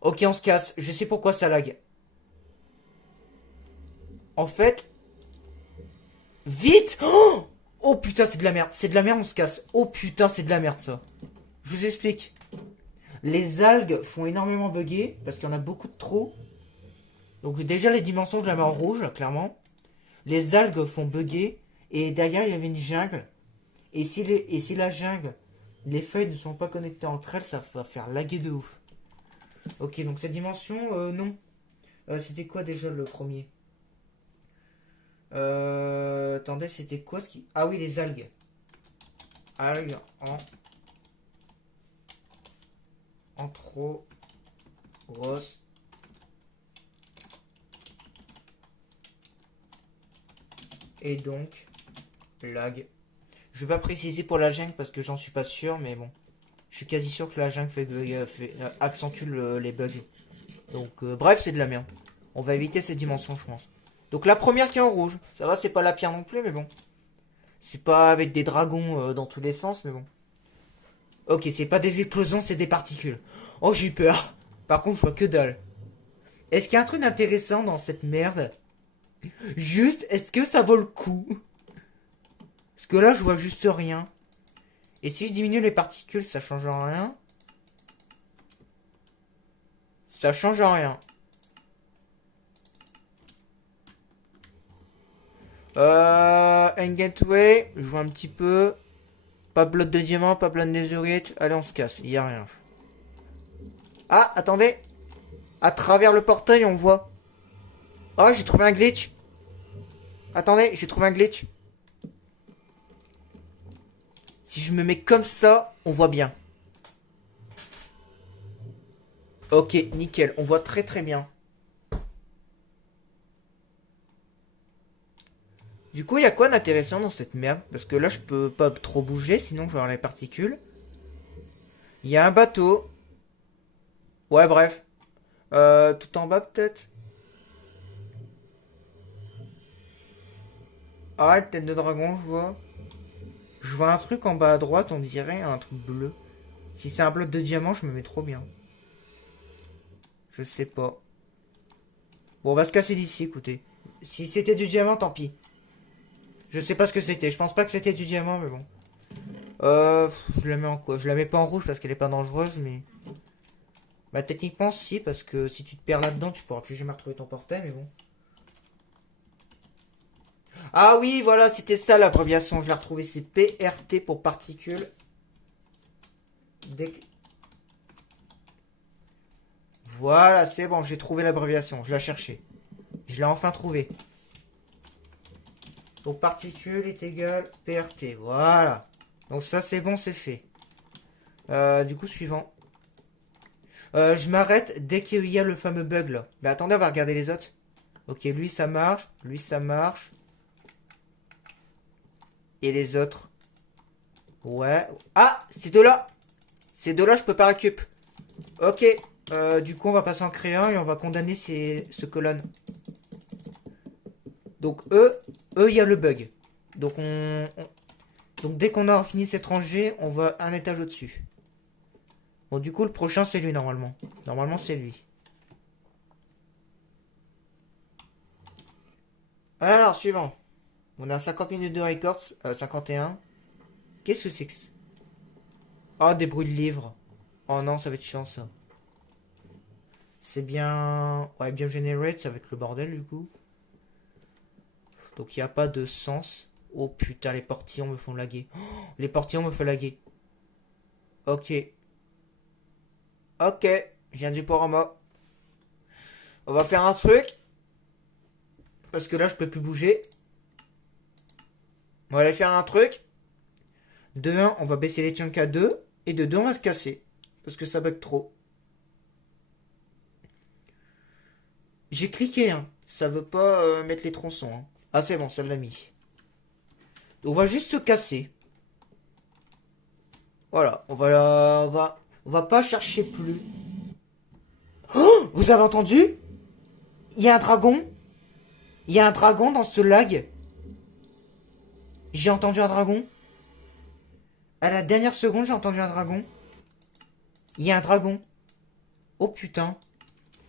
Ok, on se casse. Je sais pourquoi ça lag. En fait... Vite. Oh putain, c'est de la merde. C'est de la merde, on se casse. Oh putain, c'est de la merde, ça. Je vous explique. Les algues font énormément bugger, parce qu'il y en a beaucoup de trop. Donc déjà, les dimensions, je la mets en rouge, clairement. Les algues font bugger. Et derrière, il y avait une jungle. Et si la jungle, les feuilles ne sont pas connectées entre elles, ça va faire laguer de ouf. Ok, donc cette dimension, non. C'était quoi déjà le premier? Attendez, c'était quoi ce qui... Ah oui, les algues. Algues en trop grosse. Et donc, lag. Je vais pas préciser pour la jungle parce que j'en suis pas sûr, mais bon. Je suis quasi sûr que la jungle accentue les bugs. Donc, bref, c'est de la merde. On va éviter cette dimension, je pense. Donc, la première qui est en rouge. Ça va, c'est pas la pire non plus, mais bon. C'est pas avec des dragons dans tous les sens, mais bon. Ok, c'est pas des explosions, c'est des particules. Oh, j'ai eu peur. Par contre, je vois que dalle. Est-ce qu'il y a un truc intéressant dans cette merde? Juste, est-ce que ça vaut le coup? Parce que là, je vois juste rien. Et si je diminue les particules, ça change rien. Ça change rien. Un gateway, je vois un petit peu. Pas bloc de diamant, pas bloc de netherite. Allez, on se casse, il y a rien. Ah, attendez. À travers le portail, on voit. Oh, j'ai trouvé un glitch. Attendez, j'ai trouvé un glitch. Si je me mets comme ça, on voit bien. Ok, nickel. On voit très très bien. Du coup, il y a quoi d'intéressant dans cette merde? Parce que là, je peux pas trop bouger, sinon je vais avoir les particules. Il y a un bateau. Ouais, bref. Tout en bas, peut-être. Ah, tête de dragon, je vois. Je vois un truc en bas à droite, on dirait un truc bleu. Si c'est un bloc de diamant, je me mets trop bien. Je sais pas. Bon, on va se casser d'ici, écoutez. Si c'était du diamant, tant pis. Je sais pas ce que c'était. Je pense pas que c'était du diamant, mais bon. Je la mets en quoi? Je la mets pas en rouge parce qu'elle est pas dangereuse, mais... Bah, techniquement, si, parce que si tu te perds là-dedans, tu pourras plus jamais retrouver ton portail, mais bon. Ah oui, voilà, c'était ça l'abréviation. Je l'ai retrouvé. C'est PRT pour particules. Voilà, c'est bon, j'ai trouvé l'abréviation. Je la cherchais. Je l'ai enfin trouvé. Donc particule est égal PRT. Voilà. Donc ça, c'est bon, c'est fait. Du coup, suivant. Je m'arrête dès qu'il y a le fameux bug là. Mais attendez, on va regarder les autres. Ok, lui ça marche. Lui ça marche. Et les autres. Ouais. Ah, ces deux-là. Ces deux-là, je peux pas récup. Ok. Du coup, on va passer en créer un et on va condamner ce colonne. Donc, il y a le bug. Donc, donc dès qu'on a fini cet rangée, on va un étage au-dessus. Bon, du coup, le prochain, c'est lui, normalement. Normalement, c'est lui. Alors, suivant. On a 50 minutes de records. 51. Qu'est-ce que c'est que ça? Oh, des bruits de livres. Oh non, ça va être chiant, ça. C'est bien... Ouais, bien generate, ça va être le bordel, du coup. Donc, il n'y a pas de sens. Oh, putain, les portillons me font laguer. Oh, les portillons me font laguer. Ok. Ok. Je viens du Porama. On va faire un truc. Parce que là, je peux plus bouger. On va aller faire un truc. De 1, on va baisser les chunks à 2. Et de 2, on va se casser. Parce que ça bug trop. J'ai cliqué, hein. Ça veut pas mettre les tronçons. Hein. Ah, c'est bon, ça l'a mis. On va juste se casser. Voilà, on va pas chercher plus. Oh, vous avez entendu? Il y a un dragon. Il y a un dragon dans ce lag. J'ai entendu un dragon. À la dernière seconde, j'ai entendu un dragon. Il y a un dragon. Oh putain.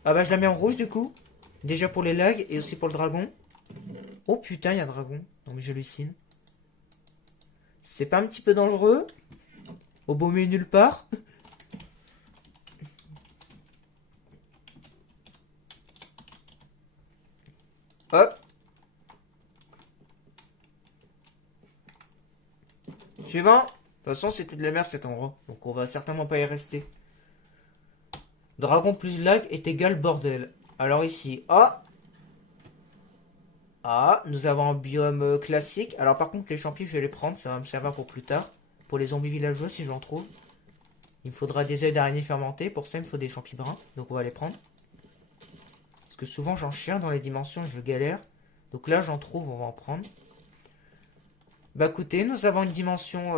Ah bah je la mets en rouge du coup. Déjà pour les lags et aussi pour le dragon. Oh putain, il y a un dragon. Non mais j'hallucine. C'est pas un petit peu dangereux? Au beau milieu nulle part? Hop. Suivant. De toute façon, c'était de la merde cet endroit. Donc on va certainement pas y rester. Dragon plus lag est égal bordel. Alors ici, ah. Ah, nous avons un biome classique. Alors par contre, les champignons, je vais les prendre. Ça va me servir pour plus tard. Pour les zombies villageois, si j'en trouve. Il me faudra des œufs d'araignée fermentés. Pour ça, il me faut des champignons bruns. Donc on va les prendre. Parce que souvent, j'en cherche dans les dimensions et je galère. Donc là, j'en trouve, on va en prendre. Bah écoutez, nous avons une dimension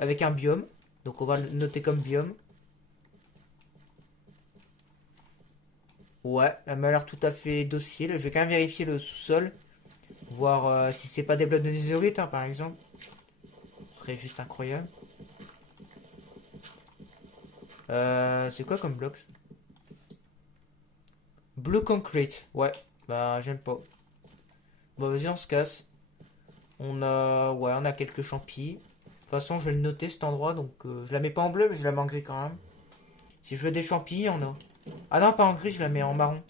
avec un biome. Donc on va le noter comme biome. Ouais, elle m'a l'air tout à fait docile. Je vais quand même vérifier le sous-sol. Voir si c'est pas des blocs de netherite, hein, par exemple. Ce serait juste incroyable. C'est quoi comme bloc? Blue concrete. Ouais, bah j'aime pas. Bon, vas-y, on se casse. Ouais, on a quelques champis. De toute façon, je vais le noter cet endroit, donc je la mets pas en bleu, mais je la mets en gris quand même. Si je veux des champis, on a. Ah non, pas en gris, je la mets en marron.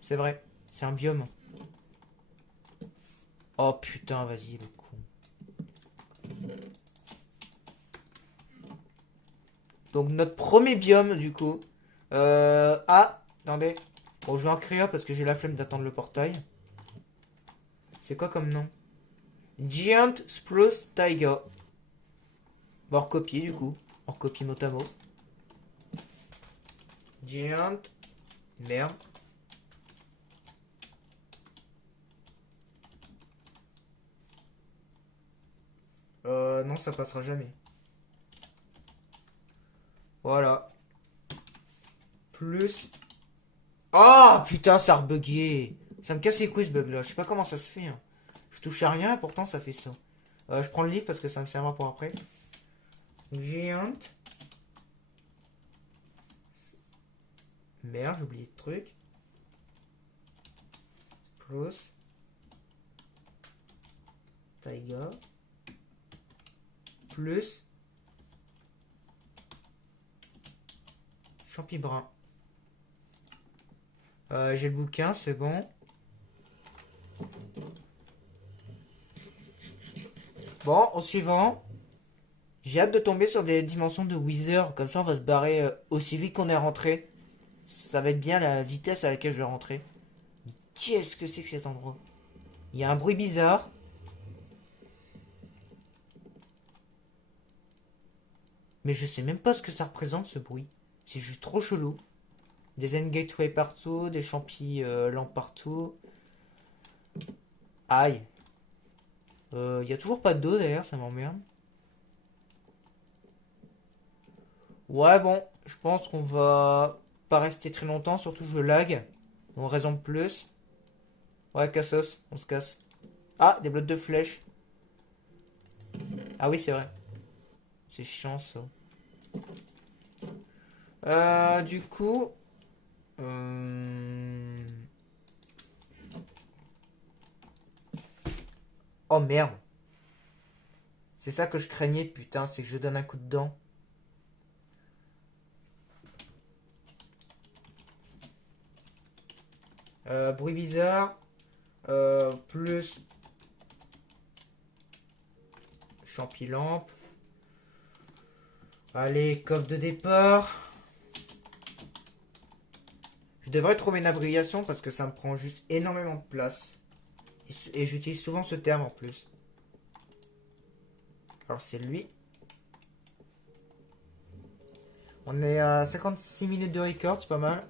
C'est vrai, c'est un biome. Oh putain, vas-y, le con. Donc notre premier biome, du coup. Ah, attendez. Bon, je vais en créer un parce que j'ai la flemme d'attendre le portail. C'est quoi comme nom? Giant Spruce Taiga. Bon, recopier du coup. On recopie mot à mot. Giant. Merde. Non, ça passera jamais. Voilà. Plus. Oh putain, ça a rebugué. Ça me casse les couilles ce bug là. Je sais pas comment ça se fait. Hein. Je touche à rien et pourtant ça fait ça. Je prends le livre parce que ça me servira pour après. Giant. Merde, j'ai oublié de truc. Plus. Taiga. Plus. Champi brun. J'ai le bouquin, c'est bon. Bon, au suivant. J'ai hâte de tomber sur des dimensions de Wither. Comme ça, on va se barrer aussi vite qu'on est rentré. Ça va être bien la vitesse à laquelle je vais rentrer. Mais qu'est-ce que c'est que cet endroit? Il y a un bruit bizarre. Mais je sais même pas ce que ça représente ce bruit. C'est juste trop chelou. Des end gateway partout, des champis lampes partout. Aïe. Il y a toujours pas d'eau d'ailleurs, ça m'emmerde. Ouais, bon, je pense qu'on va pas rester très longtemps, surtout je lag. Donc raison de plus. Ouais, Cassos, on se casse. Ah, des blocs de flèches. Ah oui, c'est vrai. C'est chiant ça. Du coup... Oh merde. C'est ça que je craignais, putain, c'est que je donne un coup de dent. Bruit bizarre. Plus champi-lampe. Allez, coffre de départ. Je devrais trouver une abréviation parce que ça me prend juste énormément de place. Et j'utilise souvent ce terme en plus. Alors c'est lui. On est à 56 minutes de record, c'est pas mal.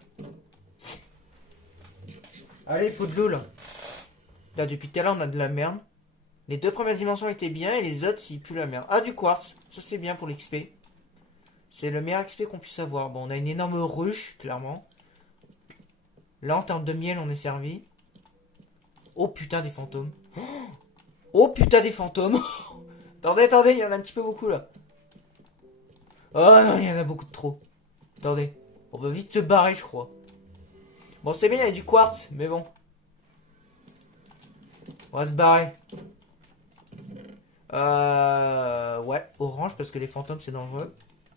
Allez, il faut de l'eau là. Là, depuis tout à l'heure, on a de la merde. Les deux premières dimensions étaient bien et les autres, ils puent la merde. Ah, du quartz. Ça, c'est bien pour l'XP. C'est le meilleur XP qu'on puisse avoir. Bon, on a une énorme ruche, clairement. Là, en termes de miel, on est servi. Oh putain, des fantômes. Oh putain, des fantômes. Attendez, attendez, il y en a un petit peu beaucoup là. Oh non, il y en a beaucoup de trop. Attendez, on va vite se barrer, je crois. Bon, c'est bien, il y a du quartz, mais bon. On va se barrer. Ouais, orange, parce que les fantômes, c'est dangereux.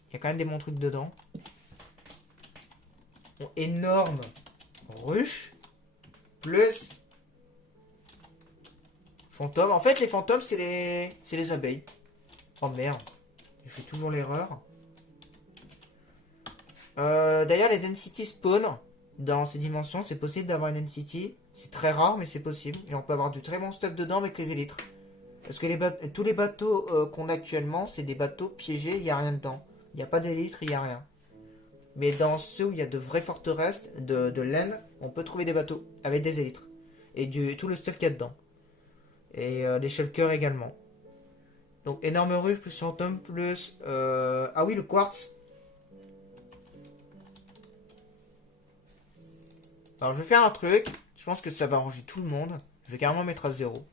Il y a quand même des bons trucs dedans. Bon, énorme ruche. Plus fantômes. En fait, les fantômes, c'est les abeilles. Oh merde. Je fais toujours l'erreur. D'ailleurs, les density spawn dans ces dimensions. C'est possible d'avoir une density. C'est très rare, mais c'est possible. Et on peut avoir du très bon stuff dedans avec les élytres. Parce que tous les bateaux qu'on a actuellement, c'est des bateaux piégés, il n'y a rien dedans. Il n'y a pas d'élytres, il n'y a rien. Mais dans ceux où il y a de vraies forteresses, de laine, on peut trouver des bateaux avec des élytres. Et tout le stuff qu'il y a dedans. Et les shulkers également. Donc énorme ruche plus fantôme plus... Ah oui, le quartz. Alors je vais faire un truc. Je pense que ça va arranger tout le monde. Je vais carrément mettre à 0.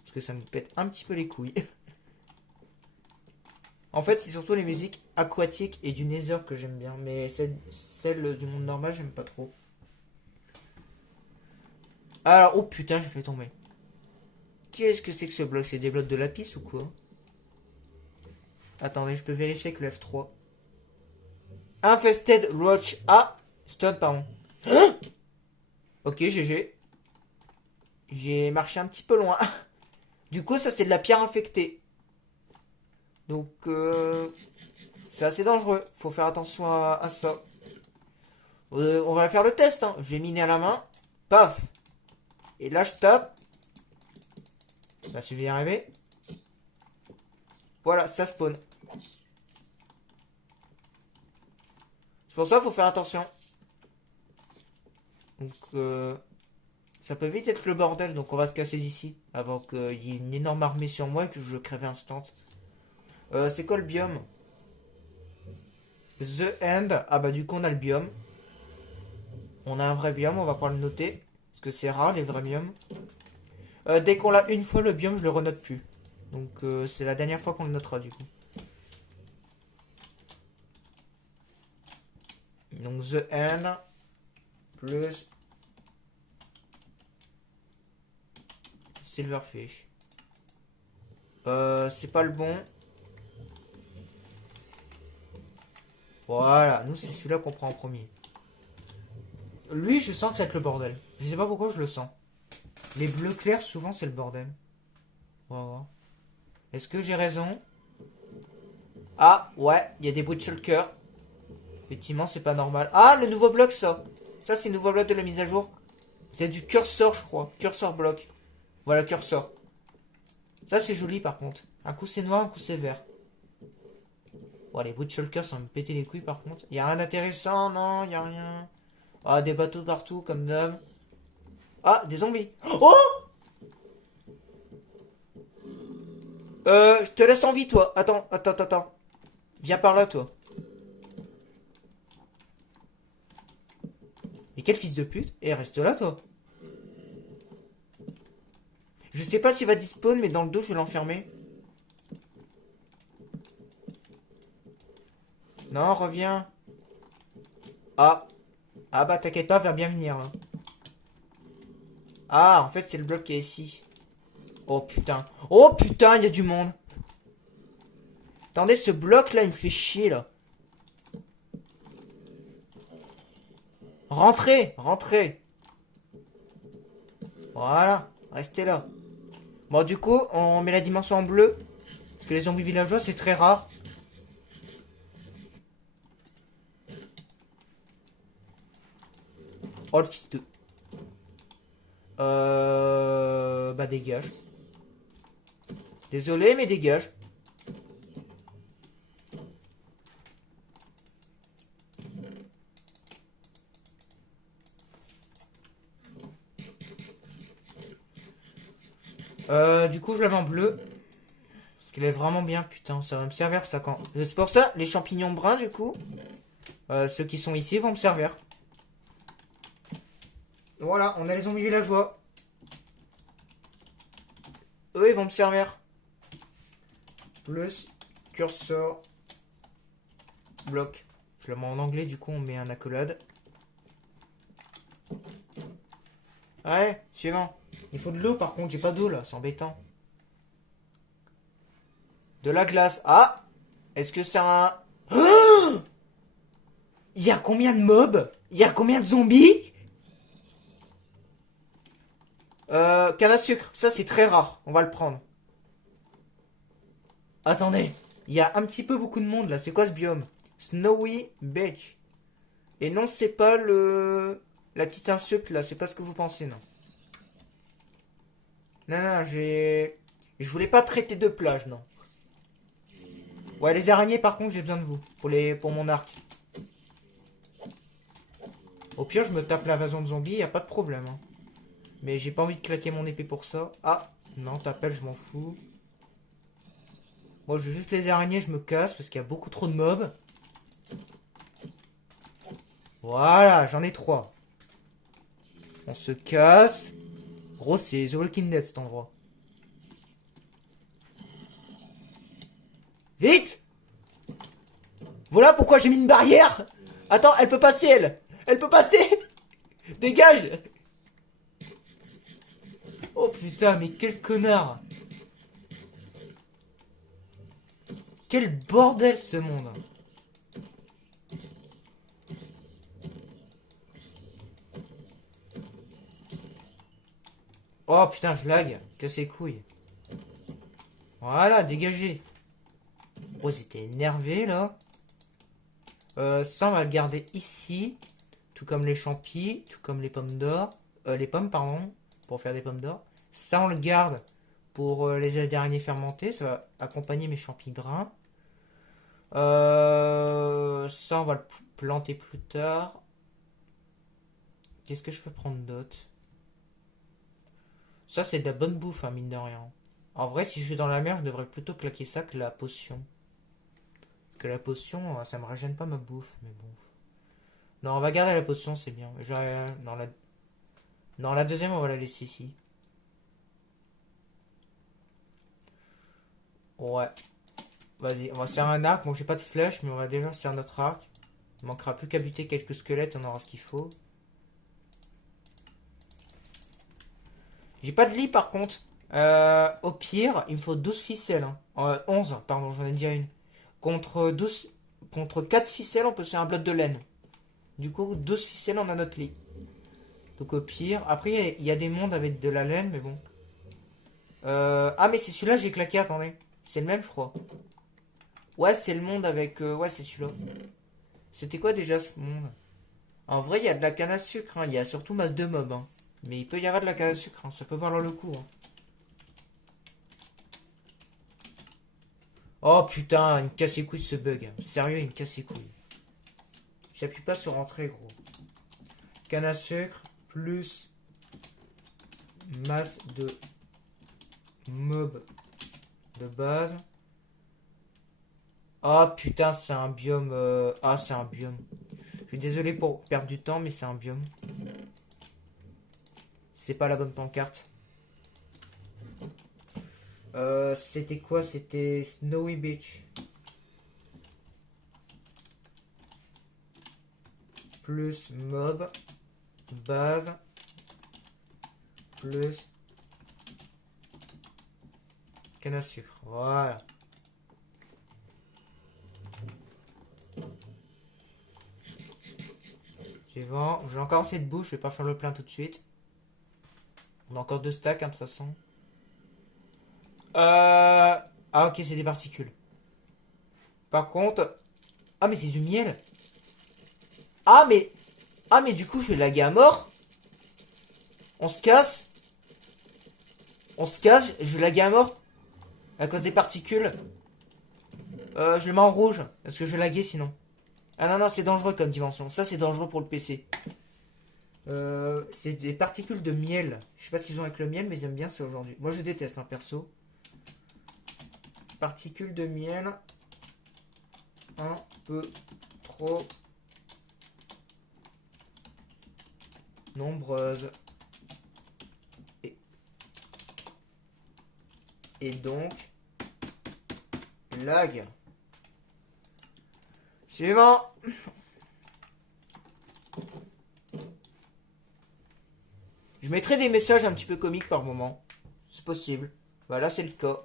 Parce que ça me pète un petit peu les couilles. En fait, c'est surtout les musiques aquatiques et du Nether que j'aime bien. Mais celle du monde normal, j'aime pas trop. Alors, oh putain, j'ai fait tomber. Qu'est-ce que c'est que ce bloc? C'est des blocs de lapis ou quoi? Attendez, je peux vérifier avec le F3. Infested Roach. Ah, stun, pardon. Ok, GG. J'ai marché un petit peu loin. Du coup, ça c'est de la pierre infectée. Donc, c'est assez dangereux. Faut faire attention à ça. On va faire le test. Hein. Je vais miner à la main. Paf. Et là, je tape. Bah, je vais y arriver. Voilà, ça spawn. C'est pour ça qu'il faut faire attention. Donc, ça peut vite être le bordel. Donc, on va se casser d'ici. Avant qu'il y ait une énorme armée sur moi et que je crève instant. C'est quoi le biome? The End. Ah bah du coup on a le biome. On a un vrai biome, on va pouvoir le noter. Parce que c'est rare les vrais biomes. Dès qu'on l'a une fois le biome, je le renote plus. Donc c'est la dernière fois qu'on le notera du coup. Donc The End. Plus Silverfish. C'est pas le bon. Voilà, nous c'est celui-là qu'on prend en premier. Lui, je sens que ça va être le bordel. Je sais pas pourquoi je le sens. Les bleus clairs, souvent c'est le bordel. On va voir. Est-ce que j'ai raison? Ah, ouais, il y a des bruits de shulker. Effectivement, c'est pas normal. Ah, le nouveau bloc, ça. Ça, c'est le nouveau bloc de la mise à jour. C'est du cursor, je crois. Cursor bloc. Voilà, cursor. Ça, c'est joli, par contre. Un coup, c'est noir, un coup, c'est vert. Bon, les bruits de shulker, ça va me péter les couilles, par contre. Y a rien d'intéressant, non, y a rien. Ah, des bateaux partout, comme d'hab. Ah, des zombies. Oh! Je te laisse en vie, toi. Attends. Viens par là, toi. Mais quel fils de pute. Et reste là, toi. Je sais pas s'il va despawn, mais dans le dos, je vais l'enfermer. Non, reviens. Ah. Ah bah, t'inquiète pas, va bien venir, là. Ah, en fait, c'est le bloc qui est ici. Oh, putain. Oh, putain, il y a du monde. Attendez, ce bloc-là, il me fait chier, là. Rentrez. Voilà, restez là. Bon, du coup, on met la dimension en bleu. Parce que les zombies villageois, c'est très rare. Oh, le fils de... Bah, dégage. Désolé, mais dégage. Du coup, je la mets en bleu. Parce qu'elle est vraiment bien, putain. Ça va me servir, ça, quand... C'est pour ça, les champignons bruns, du coup. Ceux qui sont ici vont me servir. Voilà, on a les zombies villageois. Eux, ils vont me servir. Plus cursor bloc. Je le mets en anglais, du coup, on met un accolade. Ouais, suivant. Il faut de l'eau, par contre, j'ai pas d'eau là, c'est embêtant. De la glace. Ah! Est-ce que c'est un... Oh, il y a combien de mobs? Il y a combien de zombies? Canne à sucre. Ça, c'est très rare. On va le prendre. Attendez. Il y a un petit peu beaucoup de monde là. C'est quoi ce biome? Snowy Beach. Et non, c'est pas le... La petite insulte là. C'est pas ce que vous pensez, non. Non, j'ai... Je voulais pas traiter de plage, non. Ouais, les araignées, par contre, j'ai besoin de vous. Pour mon arc. Au pire, je me tape l'invasion de zombies, y a pas de problème. Hein. Mais j'ai pas envie de claquer mon épée pour ça. Ah, non, t'appelles, je m'en fous. Moi, je veux juste les araignées, je me casse parce qu'il y a beaucoup trop de mobs. Voilà, j'en ai 3. On se casse. Gros, c'est The Walking Dead cet endroit. Vite! Voilà pourquoi j'ai mis une barrière! Attends, elle peut passer, elle! Elle peut passer! Dégage! Oh putain, mais quel connard! Quel bordel ce monde! Oh putain, je lag. Casse les couilles. Voilà, dégagez. Oh, ils étaient énervés là. Ça, on va le garder ici. Tout comme les champis, tout comme les pommes d'or. Les pommes, pardon. Pour faire des pommes d'or. Ça, on le garde pour les araignées fermentées. Ça va accompagner mes champis bruns. Ça, on va le planter plus tard. Qu'est-ce que je peux prendre d'autre? Ça, c'est de la bonne bouffe, hein, mine de rien. En vrai, si je suis dans la mer, je devrais plutôt claquer ça que la potion. Que la potion, ça me régène pas ma bouffe, mais bon. Non, on va garder la potion, c'est bien. Non, la deuxième, on va la laisser ici. Ouais. Vas-y, on va se faire un arc. Bon, j'ai pas de flèche, mais on va déjà se faire notre arc. Il manquera plus qu'à buter quelques squelettes, on aura ce qu'il faut. J'ai pas de lit par contre. Au pire, il me faut 12 ficelles. Hein. 11, pardon, j'en ai déjà une. Contre 4 ficelles, on peut se faire un bloc de laine. Du coup, 12 ficelles, on a notre lit. Donc au pire. Après, il y a des mondes avec de la laine, mais bon. Ah, mais c'est celui-là, j'ai claqué, attendez. C'est le même, je crois. Ouais, c'est le monde avec... ouais, c'est celui-là. C'était quoi déjà ce monde? En vrai, il y a de la canne à sucre, hein. Il y a surtout masse de mobs, hein. Mais il peut y avoir de la canne à sucre, hein. Ça peut valoir le coup, hein. Oh putain, il me casse les couilles ce bug. Sérieux, il me casse les couilles. J'appuie pas sur entrée, gros. Canne à sucre plus masse de mobs de base. Ah putain, c'est un biome. Ah, c'est un biome. Je suis désolé pour perdre du temps, mais c'est un biome. C'est pas la bonne pancarte. C'était quoi? C'était Snowy Beach. Plus mob. Base. Plus canne à sucre. Voilà. Suivant. J'ai encore assez de bouffe. Je vais pas faire le plein tout de suite. On a encore deux stacks, hein, de toute façon. Ah, ok, c'est des particules. Par contre... Ah, mais c'est du miel. Ah, mais... Ah, mais du coup, je vais laguer à mort. On se casse. On se casse. Je vais laguer à mort. À cause des particules. Je le mets en rouge. Parce que je vais laguer sinon. Ah non, non, c'est dangereux comme dimension. Ça, c'est dangereux pour le PC. C'est des particules de miel. Je sais pas ce qu'ils ont avec le miel, mais ils aiment bien ça aujourd'hui. Moi, je déteste, hein, perso. Particules de miel. Un peu trop nombreuses. Et donc, lag. Suivant. Je mettrai des messages un petit peu comiques par moment. C'est possible. Voilà, c'est le cas.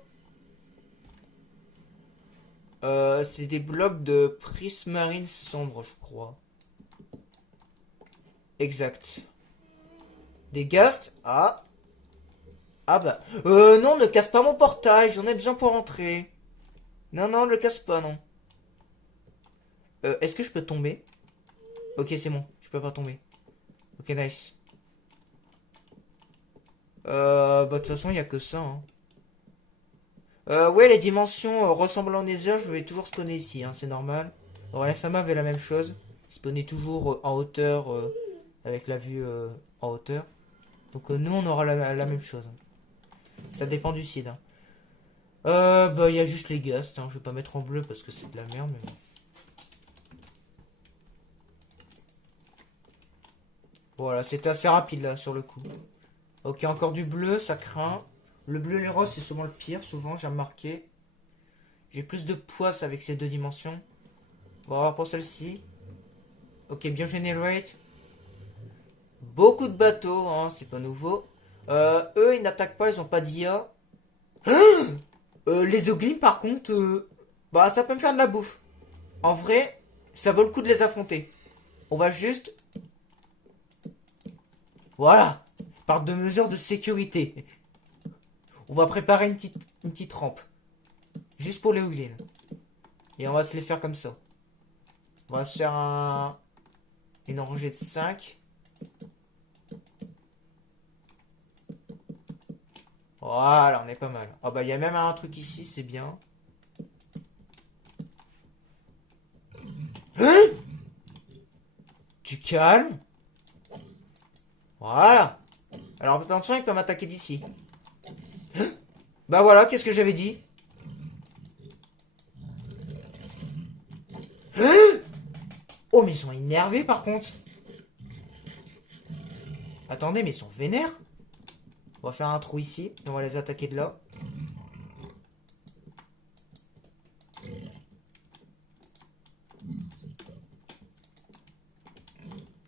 C'est des blocs de prismarine sombre, je crois. Exact. Des ghasts. Ah. Ah bah. Non, ne casse pas mon portail. J'en ai besoin pour rentrer. Non, non, ne le casse pas, non. Est-ce que je peux tomber? Ok, c'est bon. Je peux pas tomber. Ok, nice. Bah, de toute façon, il n'y a que ça, hein. Ouais, les dimensions ressemblent en Nether, je vais toujours spawner ici, hein, c'est normal. Sama avait la même chose. Il spawnait toujours en hauteur, avec la vue en hauteur. Donc nous, on aura la même chose. Ça dépend du seed, hein. Bah, il y a juste les ghasts, hein. Je vais pas mettre en bleu parce que c'est de la merde, mais bon. Voilà, c'était assez rapide là, sur le coup. Ok, encore du bleu, ça craint. Le bleu et le rose, c'est souvent le pire, souvent, j'ai remarqué. J'ai plus de poisse avec ces deux dimensions. On va voir pour celle-ci. Ok, bien generate. Beaucoup de bateaux, hein, c'est pas nouveau. Eux, ils n'attaquent pas, ils ont pas d'IA. Les Oglim, par contre, bah, ça peut me faire de la bouffe. En vrai, ça vaut le coup de les affronter. On va juste... Voilà. Par deux mesures de sécurité. On va préparer une petite rampe. Juste pour les Oglim. Et on va se les faire comme ça. On va se faire une rangée de 5. Voilà, on est pas mal. Oh bah il y a même un truc ici, c'est bien. Hein? Tu calmes. Voilà. Alors attention, il peut m'attaquer d'ici. Hein? Bah voilà, qu'est-ce que j'avais dit? Hein? Oh mais ils sont énervés par contre. Attendez, mais ils sont vénères. On va faire un trou ici et on va les attaquer de là.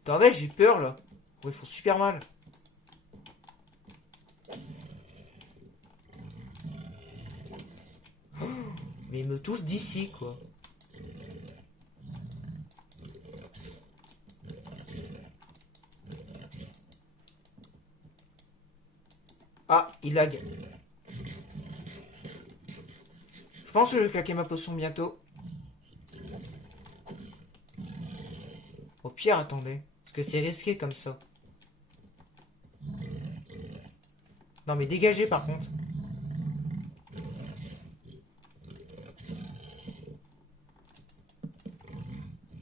Attendez, j'ai peur là. Oh, ils font super mal. Oh, mais ils me touchent d'ici quoi. Ah, il lag. pense que je vais claquer ma potion bientôt. Au pire, attendez. Parce que c'est risqué comme ça. Non mais dégagez par contre.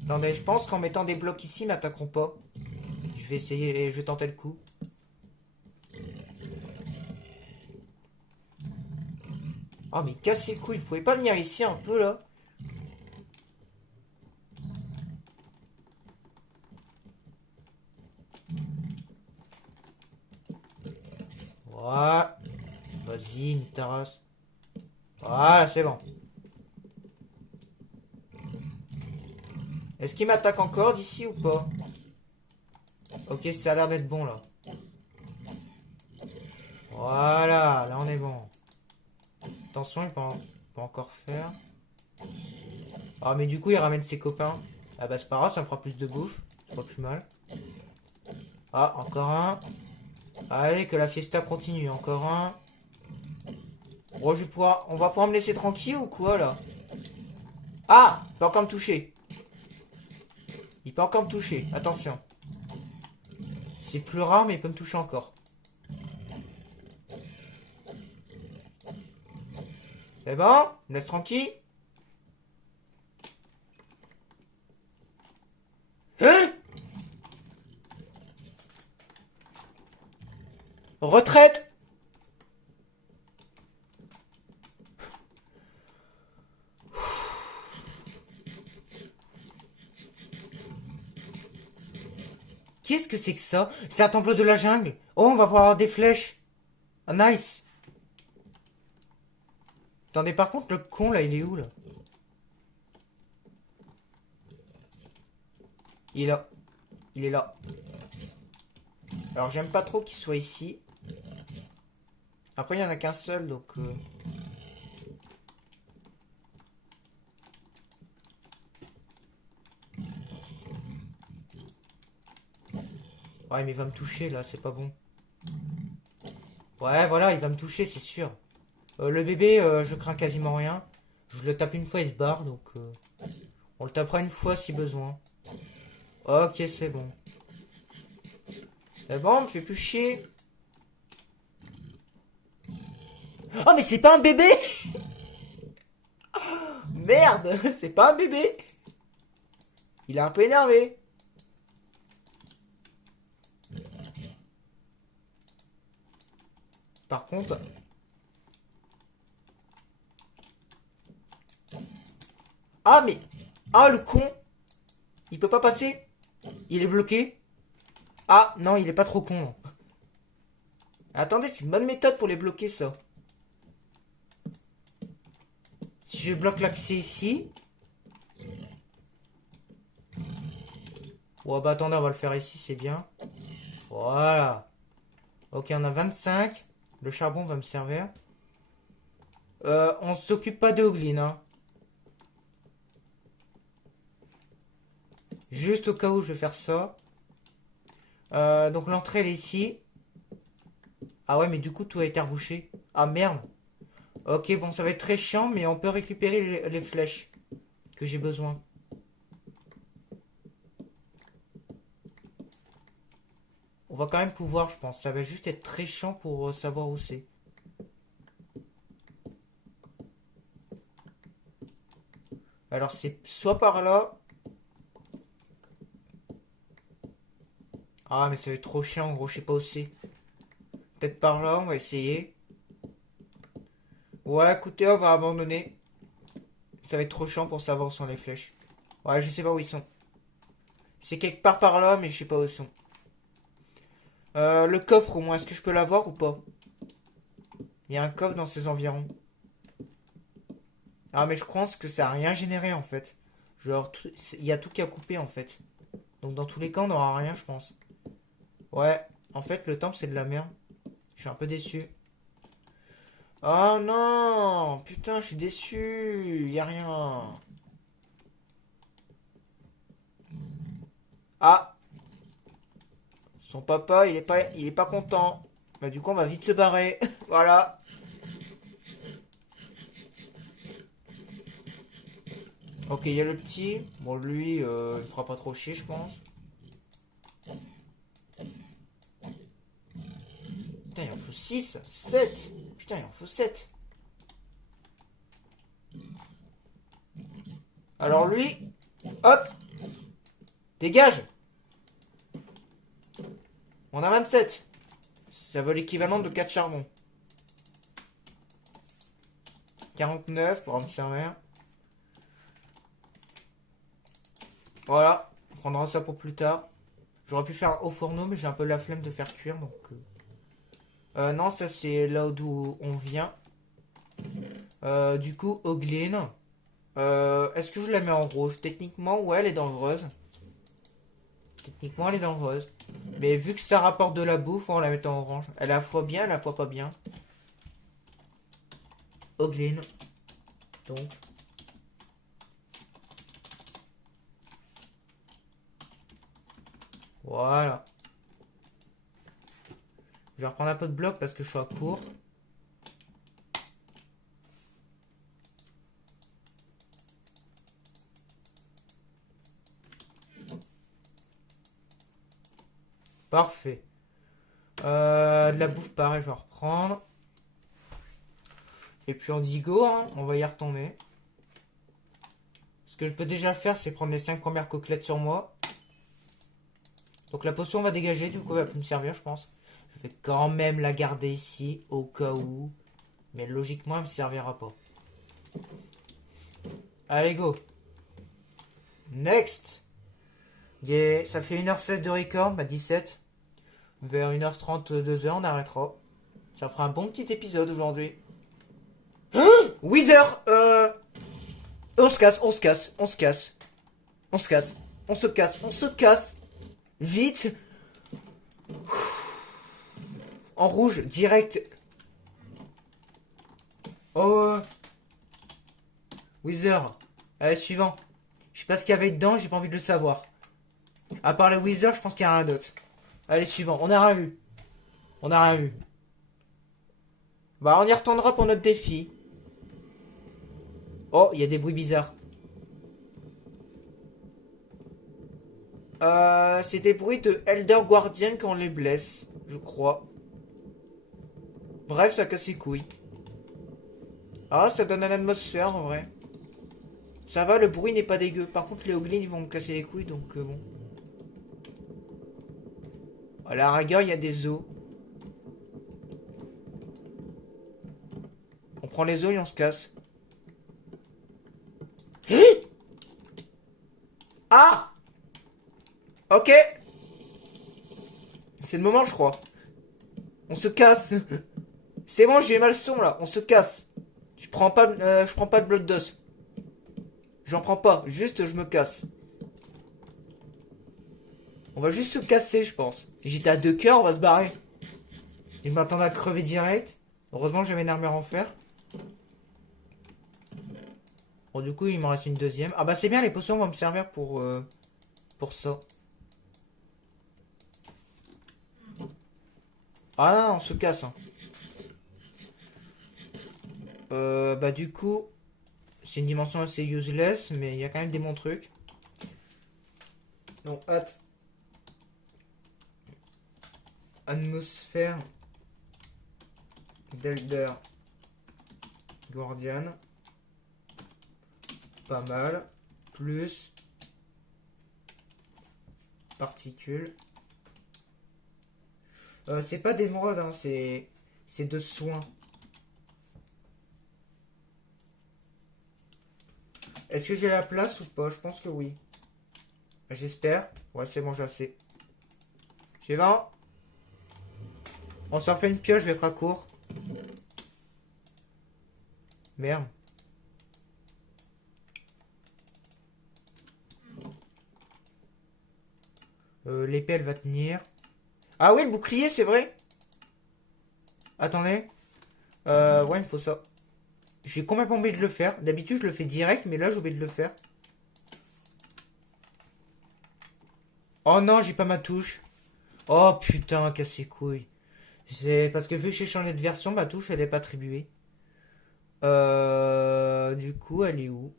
Attendez, je pense qu'en mettant des blocs ici, ils m'attaqueront pas. Je vais essayer, je vais tenter le coup. Oh mais cassez les couilles, vous pouvez pas venir ici un peu là? Voilà. Vas-y, Nitaras. Voilà, c'est bon. Est-ce qu'il m'attaque encore d'ici ou pas? Ok, ça a l'air d'être bon là. Voilà, là on est bon. Attention, il peut encore faire. Ah, mais du coup, il ramène ses copains. Ah bah c'est pas grave, ça me fera plus de bouffe. C'est pas plus mal. Ah, encore un. Allez, que la fiesta continue. Encore un. Oh, on va pouvoir me laisser tranquille ou quoi là? Ah, il peut encore me toucher. Il peut encore me toucher. Attention. C'est plus rare, mais il peut me toucher encore. C'est bon? Me laisse tranquille. Hein? Retraite! Qu'est-ce que c'est que ça? C'est un temple de la jungle. Oh, on va pouvoir avoir des flèches. Ah, nice. Attendez, par contre, le con, là, il est où, là? Il est là. Il est là. Alors, j'aime pas trop qu'il soit ici. Après, il y en a qu'un seul, donc... Ouais, mais il va me toucher, là, c'est pas bon. Ouais, voilà, il va me toucher, c'est sûr. Le bébé, je crains quasiment rien. Je le tape une fois, il se barre, donc... on le tapera une fois si besoin. Ok, c'est bon. C'est bon, on me fait plus chier. Oh, mais c'est pas un bébé! Merde, c'est pas un bébé! Il est un peu énervé. Par contre... Ah, mais... Ah, le con! Il peut pas passer? Il est bloqué? Ah, non, il est pas trop con. Attendez, c'est une bonne méthode pour les bloquer, ça. Si je bloque l'accès ici... Ouais, bah attendez, on va le faire ici, c'est bien. Voilà. Ok, on a 25. Le charbon va me servir. On s'occupe pas de Hoglin, hein. Juste au cas où je vais faire ça. Donc l'entrée elle est ici. Ah ouais, mais du coup tout a été rebouché. Ah merde. Ok, bon, ça va être très chiant, mais on peut récupérer les flèches que j'ai besoin. On va quand même pouvoir, je pense. Ça va juste être très chiant pour savoir où c'est. Alors c'est soit par là. Ah mais ça va être trop chiant en gros, je sais pas où c'est. Peut-être par là, on va essayer. Ouais, écoutez, on va abandonner. Ça va être trop chiant pour savoir où sont les flèches. Ouais, je sais pas où ils sont. C'est quelque part par là, mais je sais pas où ils sont. Le coffre au moins, est-ce que je peux l'avoir ou pas? Il y a un coffre dans ces environs. Ah mais je pense que ça a rien généré en fait. Genre, il y a tout qui a coupé en fait. Donc dans tous les cas, on n'aura rien, je pense. Ouais, en fait, le temple, c'est de la merde. Je suis un peu déçu. Oh non! Putain, je suis déçu. Y a rien. Ah! Son papa, il est pas content. Bah du coup, on va vite se barrer. Voilà. Ok, il y a le petit. Bon, lui, il me fera pas trop chier, je pense. Putain, il en faut 6, 7. Putain, il en faut 7. Alors lui, hop, dégage. On a 27. Ça vaut l'équivalent de 4 charbons. 49 pour me servir. Voilà, on prendra ça pour plus tard. J'aurais pu faire au fourneau, mais j'ai un peu la flemme de faire cuire, donc... non, ça c'est là d'où on vient. Du coup, Ogline. Est-ce que je la mets en rouge? Techniquement, ouais, elle est dangereuse. Techniquement, elle est dangereuse. Mais vu que ça rapporte de la bouffe, on la met en orange. Elle est à la fois bien, à la fois pas bien. Ogline. Donc... Voilà. Je vais reprendre un peu de bloc parce que je suis à court. Parfait. De la bouffe, pareil, je vais reprendre. Et puis on dit go, hein, on va y retourner. Ce que je peux déjà faire, c'est prendre les 5 premières côtelettes sur moi. Donc la potion va dégager, du coup elle va plus me servir, je pense. Je vais quand même la garder ici, au cas où. Mais logiquement, elle me servira pas. Allez, go. Next. Ça fait 1h16 de record, bah 17. Vers 1h30, 2h, on arrêtera. Ça fera un bon petit épisode aujourd'hui. Wither, on se casse, on se casse, on se casse. On se casse, on se casse, on se casse. Vite. En rouge, direct. Oh. Wither. Allez, suivant. Je sais pas ce qu'il y avait dedans, j'ai pas envie de le savoir. À part le Wither, je pense qu'il y a rien d'autre. Allez, suivant. On a rien vu. On a rien vu. Bah, on y retournera pour notre défi. Oh, il y a des bruits bizarres. C'est des bruits de Elder Guardian quand on les blesse, je crois. Bref, ça casse les couilles. Ah, ça donne une atmosphère en vrai. Ça va, le bruit n'est pas dégueu. Par contre, les Hoglins, ils vont me casser les couilles, donc bon. À la rigueur, il y a des os. On prend les os et on se casse. Ah! Ok. C'est le moment, je crois. On se casse. C'est bon, j'ai mal le son là. On se casse. Je prends pas de bloc d'os. J'en prends pas. Juste, je me casse. On va juste se casser, je pense. J'étais à 2 cœurs, on va se barrer. Je m'attendais à crever direct. Heureusement, j'avais une armure en fer. Bon, du coup, il m'en reste une deuxième. Ah bah c'est bien, les potions vont me servir pour ça. Ah non, on se casse. Hein. Bah du coup, c'est une dimension assez useless, mais il y a quand même des bons trucs. Donc, hâte. Atmosphère d'Elder Guardian. Pas mal. Plus particules. C'est pas d'émeraude, hein, c'est de soins. Est-ce que j'ai la place ou pas? Je pense que oui. J'espère. Ouais, c'est bon, j'ai assez. Suivant. On s'en fait une pioche, je vais être à court. Merde. L'épée, elle va tenir. Ah oui, le bouclier, c'est vrai. Attendez. Ouais, il me faut ça. J'ai complètement oublié de le faire. D'habitude, je le fais direct, mais là, j'ai oublié de le faire. Oh non, j'ai pas ma touche. Oh putain, casse les couilles. C'est parce que vu que j'ai changé de version, ma touche, elle est pas attribuée. Du coup, elle est où?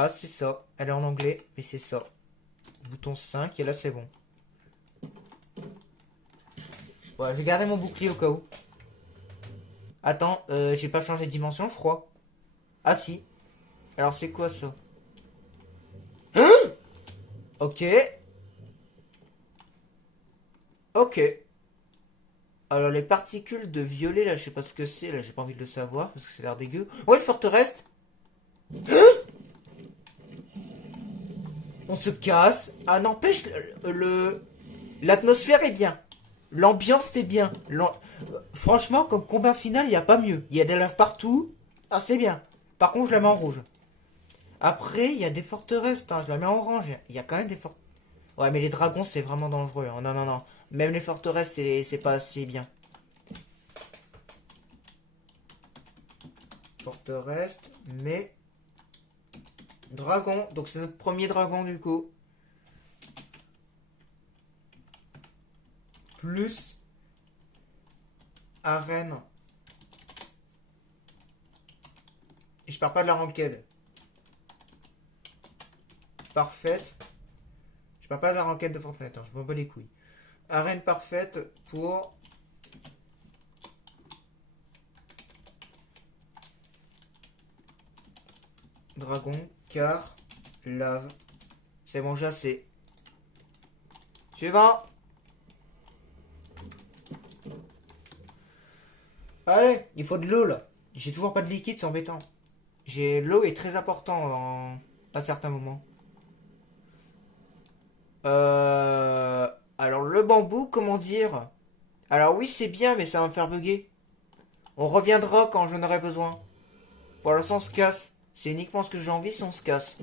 Ah, c'est ça. Elle est en anglais, mais c'est ça. Bouton 5, et là, c'est bon. Ouais, j'ai gardé mon bouclier au cas où. Attends, j'ai pas changé de dimension, je crois. Ah, si. Alors, c'est quoi ça? Ok. Ok. Alors, les particules de violet, là, je sais pas ce que c'est. Là, j'ai pas envie de le savoir, parce que ça a l'air dégueu. Ouais, une forteresse. On se casse. Ah, n'empêche, l'atmosphère est bien. L'ambiance est bien. Franchement, comme combat final, il n'y a pas mieux. Il y a des laves partout. Ah, c'est bien. Par contre, je la mets en rouge. Après, il y a des forteresses. Hein, je la mets en orange. Il y a quand même des forteresses. Ouais, mais les dragons, c'est vraiment dangereux. Hein. Non, non, non. Même les forteresses, c'est pas assez bien. Forteresse, mais... Dragon. Donc, c'est notre premier dragon, du coup. Plus... Arène. Et je pars pas de la ranked. Parfaite. Je pars pas de la ranked de Fortnite. Hein. Je m'en bats les couilles. Arène parfaite pour... Dragon, car, lave. C'est bon, j'ai assez. Suivant. Allez, il faut de l'eau là. J'ai toujours pas de liquide, c'est embêtant. L'eau est très important à certains moments. Alors le bambou, comment dire? Alors oui, c'est bien, mais ça va me faire bugger. On reviendra quand j'en aurai besoin. Pour l'instant, on se casse. C'est uniquement ce que j'ai envie si on se casse.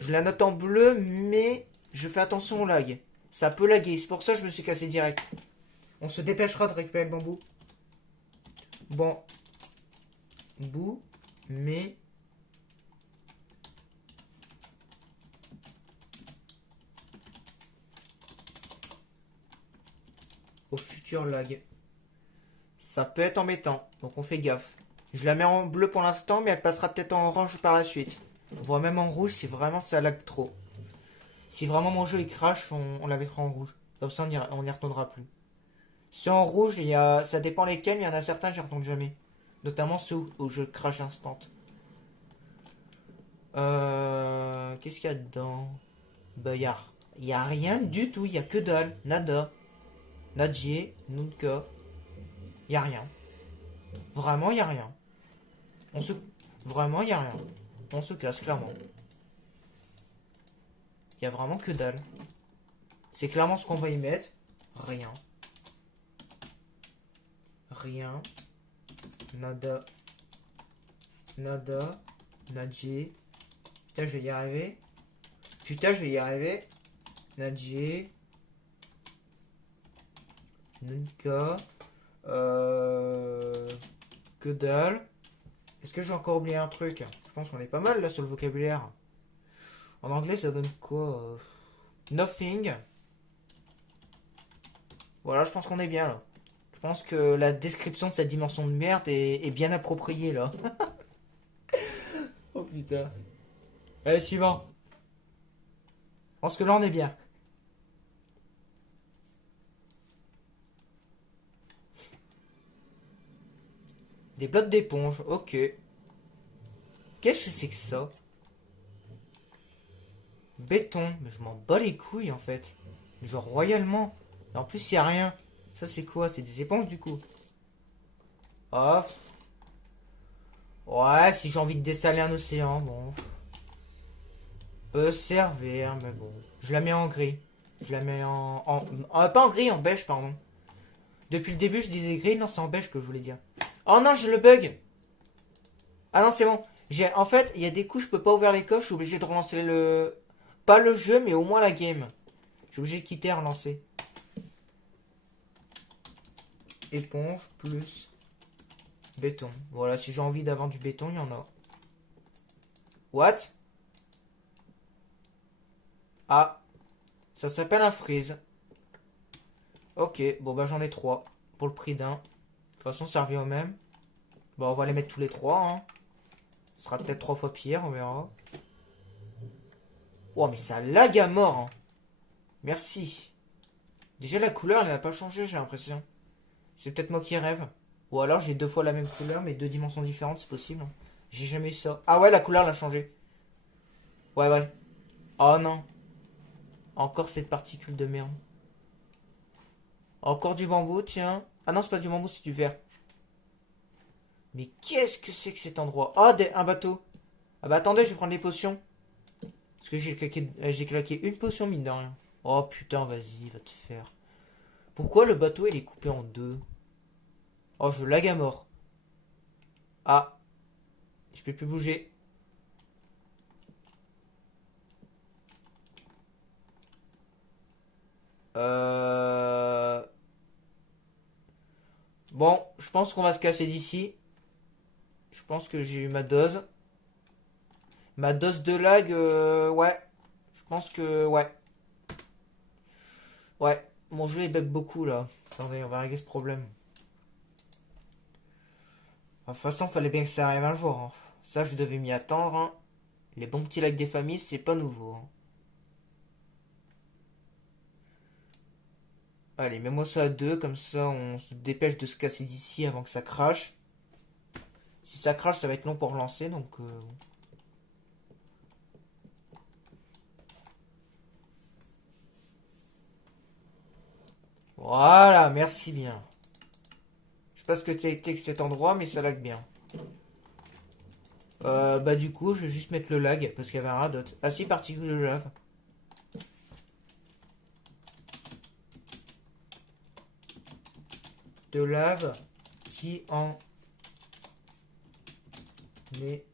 Je la note en bleu, mais je fais attention au lag. Ça peut laguer, c'est pour ça que je me suis cassé direct. On se dépêchera de récupérer le bambou. Bon. Bout, mais... Au futur lag. Ça peut être embêtant, donc on fait gaffe. Je la mets en bleu pour l'instant, mais elle passera peut-être en orange par la suite. Voire même en rouge si vraiment ça lag trop. Si vraiment mon jeu il crache, on la mettra en rouge. Comme ça on n'y retournera plus. Ceux en rouge, ça dépend lesquels, il y en a certains j'y retourne jamais. Notamment ceux où je crache instant. Qu'est-ce qu'il y a dedans? Bah y a rien du tout, y a que dalle, nada. Nadje, Nunca, y a rien. Vraiment y a rien. On se... Vraiment y a rien. On se casse clairement. Y a vraiment que dalle. C'est clairement ce qu'on va y mettre. Rien. Rien. Nada. Nada. Nadje. Putain, je vais y arriver. Putain, je vais y arriver. Nadje. Nunca. Que dalle. Est-ce que j'ai encore oublié un truc? Je pense qu'on est pas mal là sur le vocabulaire. En anglais, ça donne quoi? Nothing. Voilà, je pense qu'on est bien là. Je pense que la description de cette dimension de merde est bien appropriée là. Oh putain. Allez, suivant. Je pense que là, on est bien. Des blocs d'éponge, ok. Qu'est-ce que c'est que ça? Béton, mais je m'en bats les couilles en fait. Genre royalement. Et en plus, il a rien. Ça, c'est quoi? C'est des éponges du coup. Oh. Ouais, si j'ai envie de dessaler un océan, bon. Peut servir, mais bon. Je la mets en gris. Je la mets pas en gris, en beige, pardon. Depuis le début, je disais gris. Non, c'est en beige que je voulais dire. Oh non, j'ai le bug. Ah non, c'est bon. En fait, il y a des coups, je peux pas ouvrir les coffres. Je suis obligé de relancer le... Pas le jeu, mais au moins la game. Je suis obligé de quitter et relancer. Éponge plus béton. Voilà, si j'ai envie d'avoir du béton, il y en a. What? Ah, ça s'appelle un freeze. Ok, bon bah j'en ai 3. Pour le prix d'un. De toute façon, ça revient au même. Bon, on va les mettre tous les 3. Hein. Ce sera peut-être 3 fois pire, on verra. Oh, mais ça lag à mort. Hein. Merci. Déjà, la couleur, elle n'a pas changé, j'ai l'impression. C'est peut-être moi qui rêve. Ou alors, j'ai 2 fois la même couleur, mais 2 dimensions différentes, c'est possible. Hein. J'ai jamais eu ça. Ah ouais, la couleur, elle a changé. Ouais, ouais. Oh non. Encore cette particule de merde. Encore du bambou, tiens. Ah non, c'est pas du bambou, c'est du verre. Mais qu'est-ce que c'est que cet endroit? Oh, un bateau. Ah bah attendez, je vais prendre les potions. Parce que j'ai claqué une potion, mine de rien. Oh putain, vas-y, va te faire. Pourquoi le bateau, il est coupé en 2? Oh, je lag à mort. Ah, je peux plus bouger. Euh... Bon, je pense qu'on va se casser d'ici. Je pense que j'ai eu ma dose. Ma dose de lag, ouais. Je pense que, ouais. Ouais, mon jeu il bug beaucoup là. Attendez, on va régler ce problème. De toute façon, fallait bien que ça arrive un jour. Hein. Ça, je devais m'y attendre. Hein. Les bons petits lags des familles, c'est pas nouveau. Hein. Allez, mets-moi ça à 2, comme ça on se dépêche de se casser d'ici avant que ça crache. Si ça crache, ça va être long pour relancer, donc... Voilà, merci bien. Je sais pas ce que t'as été que cet endroit, mais ça lag bien. Bah du coup, je vais juste mettre le lag, parce qu'il y avait un radot. Ah si, particule de lave. De lave qui en est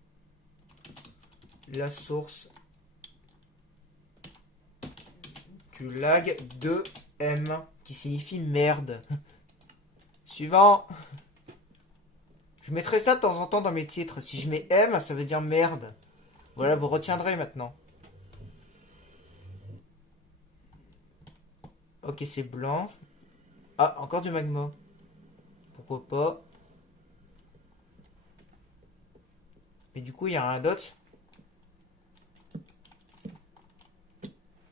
la source du lag de M, qui signifie merde. Suivant. Je mettrai ça de temps en temps dans mes titres. Si je mets M, ça veut dire merde. Voilà, vous retiendrez maintenant. Ok, c'est blanc. Ah, encore du magma. Pourquoi pas. Mais du coup, il y a un dot.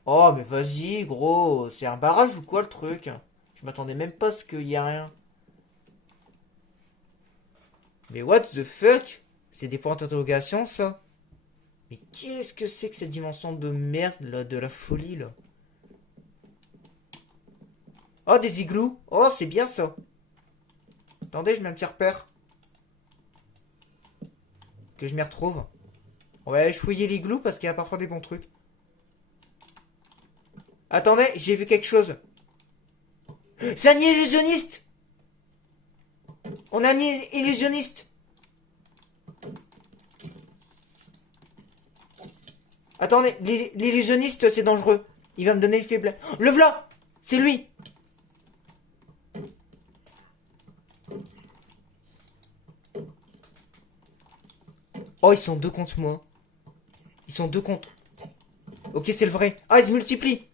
Oh, mais vas-y, gros. C'est un barrage ou quoi le truc? Je m'attendais même pas à ce qu'il y ait rien. Mais what the fuck? C'est des points d'interrogation, ça? Mais qu'est-ce que c'est que cette dimension de merde, là, de la folie, là? Oh, des igloos. Oh, c'est bien, ça. Attendez, je mets un petit repère. Que je m'y retrouve. On va aller fouiller l'igloo parce qu'il y a parfois des bons trucs. Attendez, j'ai vu quelque chose. C'est un illusionniste. On a un illusionniste. Attendez, l'illusionniste, c'est dangereux. Il va me donner le faible. Le v'là. C'est lui. Oh, ils sont 2 contre moi. Ils sont 2 contre... Ok, c'est le vrai. Ah, ils se multiplient.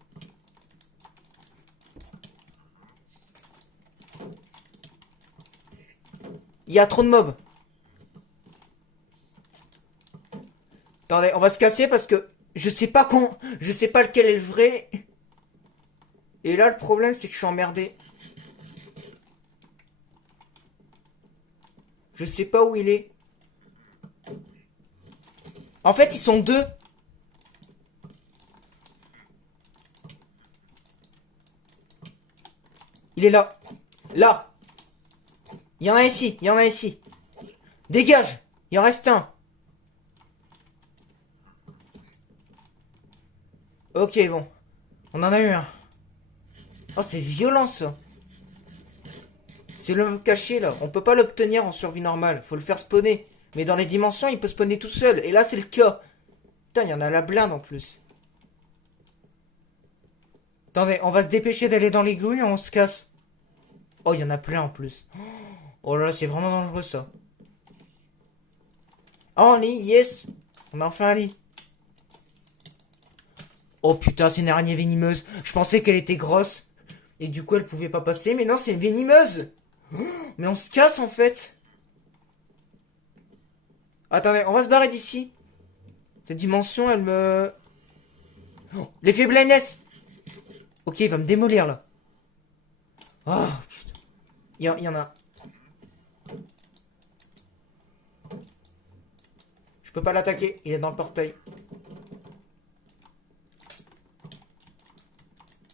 Il y a trop de mobs. Attendez, on va se casser parce que je sais pas je sais pas lequel est le vrai. Et là, le problème, c'est que je suis emmerdé. Je sais pas où il est. En fait, ils sont 2. Il est là. Là. Il y en a ici. Il y en a ici. Dégage. Il en reste un. Ok, bon. On en a eu un. Oh, c'est violent, ça. C'est l'homme caché, là. On peut pas l'obtenir en survie normale. Faut le faire spawner. Mais dans les dimensions, il peut spawner tout seul. Et là, c'est le cas. Putain, il y en a la blinde, en plus. Attendez, on va se dépêcher d'aller dans l'igloo et on se casse. Oh, il y en a plein, en plus. Oh là là, c'est vraiment dangereux, ça. Oh, un lit, yes. On a enfin un lit. Oh putain, c'est une araignée venimeuse. Je pensais qu'elle était grosse. Et du coup, elle pouvait pas passer. Mais non, c'est une venimeuse. Mais on se casse, en fait. Attendez, on va se barrer d'ici. Cette dimension, elle me... Oh, l'effet blindness. Ok, il va me démolir, là. Oh, putain. Il y en a... Je peux pas l'attaquer, il est dans le portail.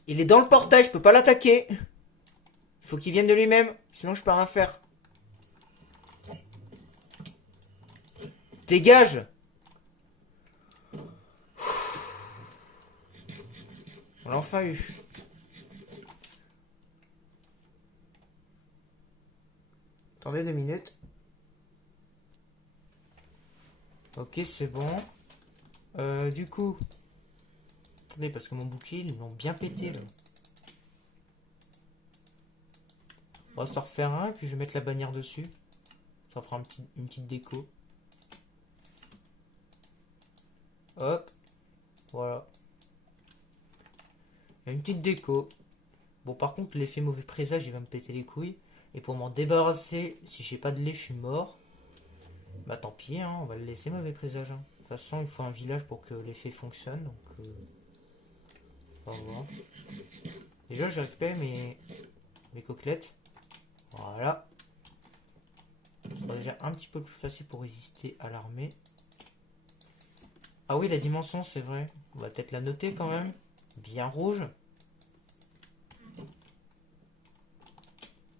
Il est dans le portail, je peux pas l'attaquer. Il faut qu'il vienne de lui-même, sinon je peux rien faire. Dégage. On l'a enfin eu. Attendez 2 minutes. Ok, c'est bon. Du coup... Attendez, parce que mon bouclier, ils l'ont bien pété, là. On va se refaire un, et puis je vais mettre la bannière dessus. Ça fera une petite déco. Hop. Voilà. Il y a une petite déco. Bon, par contre, l'effet mauvais présage, il va me péter les couilles. Et pour m'en débarrasser, si j'ai pas de lait, je suis mort. Bah tant pis, hein, on va le laisser mauvais présage. Hein. De toute façon, il faut un village pour que l'effet fonctionne. Donc, on va voir. Déjà, je vais récupérer mes côtelettes. Voilà. Ça sera déjà un petit peu plus facile pour résister à l'armée. Ah oui, la dimension, c'est vrai. On va peut-être la noter quand même. Bien rouge.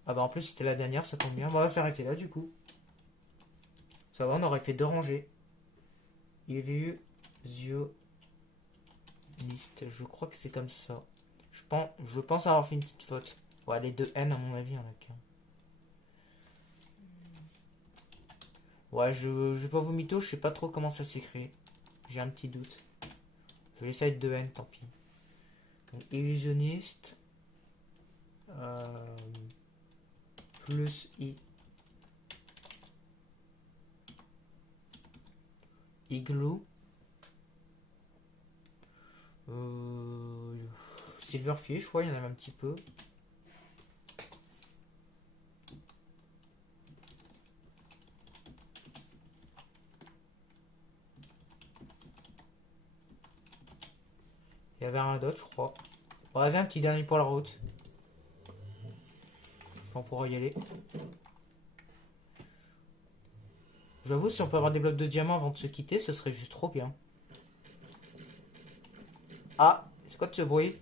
Ah bah en plus, c'était la dernière, ça tombe bien. Bon, on va s'arrêter là du coup. Ça va, on aurait fait 2 rangées. Illusionniste, je crois que c'est comme ça. Je pense avoir fait une petite faute. Ouais, les 2 N à mon avis, il y en a qu'un. Ouais, je vais pas vous mytho, je sais pas trop comment ça s'écrit. J'ai un petit doute. Je vais laisser être 2 N, tant pis. Donc, illusionniste. Plus I. Igloo. Silverfish, je crois, il y en avait un petit peu. Il y avait un d'autre, je crois. Bon, vas-y, un petit dernier pour la route. On pourra y aller. J'avoue, si on peut avoir des blocs de diamants avant de se quitter, ce serait juste trop bien. Ah, c'est quoi de ce bruit?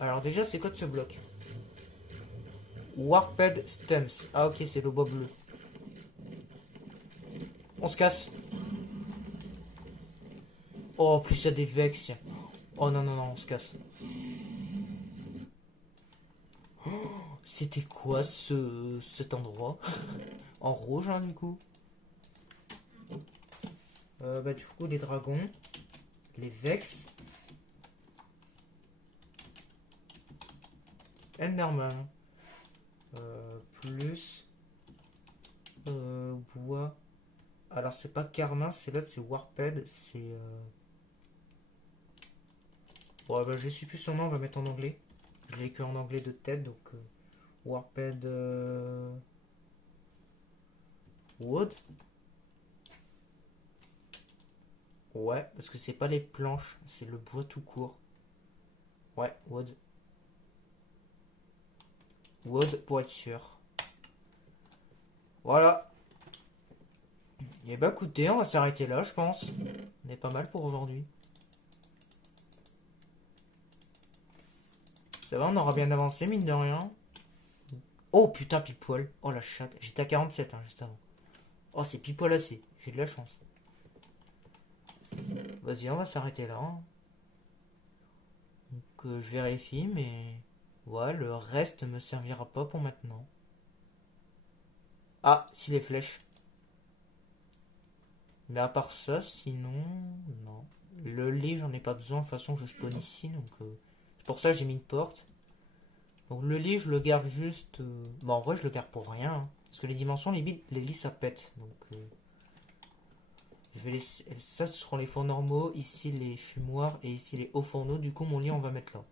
Alors déjà, c'est quoi de ce bloc? Warped Stems. Ah ok, c'est le bois bleu. On se casse. Oh, plus il y a des vex. Oh non, non, non, on se casse. C'était quoi cet endroit? En rouge, hein, du coup. Bah du coup, les dragons. Les vex. Enderman. Plus... bois. Alors c'est pas Carmin, c'est l'autre, c'est Warped. C'est... Bon, bah je sais plus son nom, on va mettre en anglais. Je l'ai écrit en anglais de tête, donc... Warped... Wood. Ouais, parce que c'est pas les planches, c'est le bois tout court. Ouais, wood. Wood pour être sûr. Voilà. Et bah écoutez, on va s'arrêter là, je pense. On est pas mal pour aujourd'hui. Ça va, on aura bien avancé, mine de rien. Oh putain, pile poil. Oh la chatte. J'étais à 47 hein, juste avant. Oh, c'est pile poil assez. J'ai de la chance. Vas-y, on va s'arrêter là. Hein. Donc, je vérifie, mais... Ouais, le reste me servira pas pour maintenant. Ah, si les flèches. Mais à part ça, sinon... Non. Le lait, j'en ai pas besoin. De toute façon, je spawn ici, donc... C'est pour ça que j'ai mis une porte. Donc le lit, je le garde juste... Bon, en vrai, je le garde pour rien. Hein. Parce que les dimensions, les lits, ça pète. Donc, je vais laisser... Ça, ce seront les fours normaux. Ici, les fumoirs. Et ici, les hauts fourneaux. Du coup, mon lit, on va mettre là.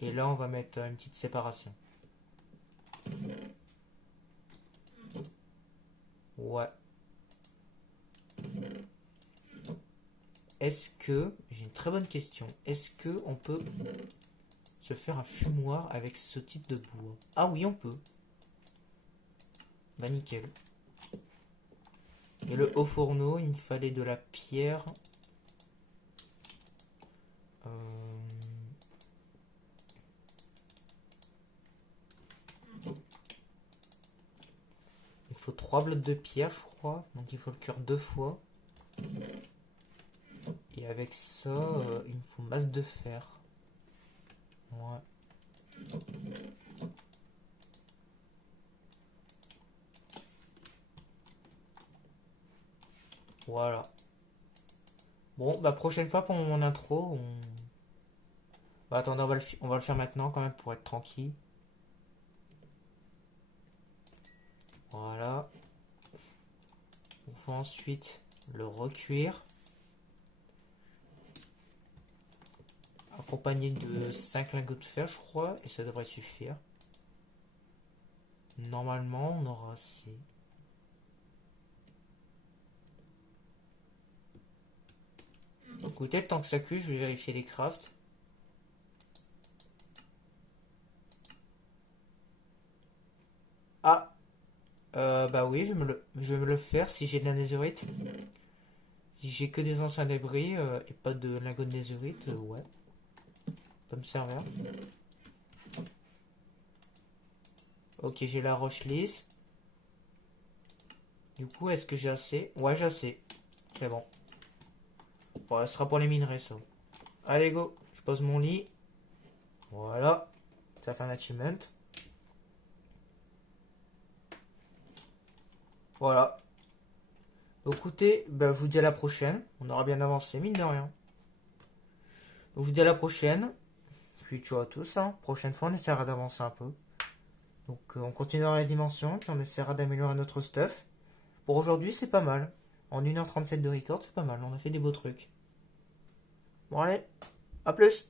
Et là, on va mettre une petite séparation. est-ce que... J'ai une très bonne question. Est-ce que on peut se faire un fumoir avec ce type de bois? Ah oui, on peut. Bah nickel. Et le haut fourneau, il me fallait de la pierre. Il faut 3 blocs de pierre, je crois. Donc il faut le cuire 2 fois. Et avec ça, il me faut masse de fer. Ouais. Voilà. Bon, bah prochaine fois pour mon intro, on... Bah attendez, on va le faire maintenant quand même pour être tranquille. Voilà. On va ensuite le recuire. Accompagné de 5 lingots de fer, je crois. Et ça devrait suffire. Normalement, on aura assez. Écoutez, le temps que ça cuit, je vais vérifier les crafts. Ah, bah oui, je vais me le faire si j'ai de la netherite. Si j'ai que des anciens débris et pas de lingots de netherite, ouais. Ça me servir. Ok, j'ai la roche lisse. Du coup, est-ce que j'ai assez? Ouais, j'ai assez. C'est bon. Bon, ce sera pour les minerais, ça. Allez, go. Je pose mon lit. Voilà. Ça fait un achievement. Voilà. Donc, écoutez, bah, je vous dis à la prochaine. On aura bien avancé, mine de rien. Donc, je vous dis à la prochaine. Puis, ciao à tous. Hein. Prochaine fois, on essaiera d'avancer un peu. Donc, on continuera les dimensions. Puis, on essaiera d'améliorer notre stuff. Pour aujourd'hui, c'est pas mal. En 1h37 de record, c'est pas mal. On a fait des beaux trucs. Bon, allez. À plus.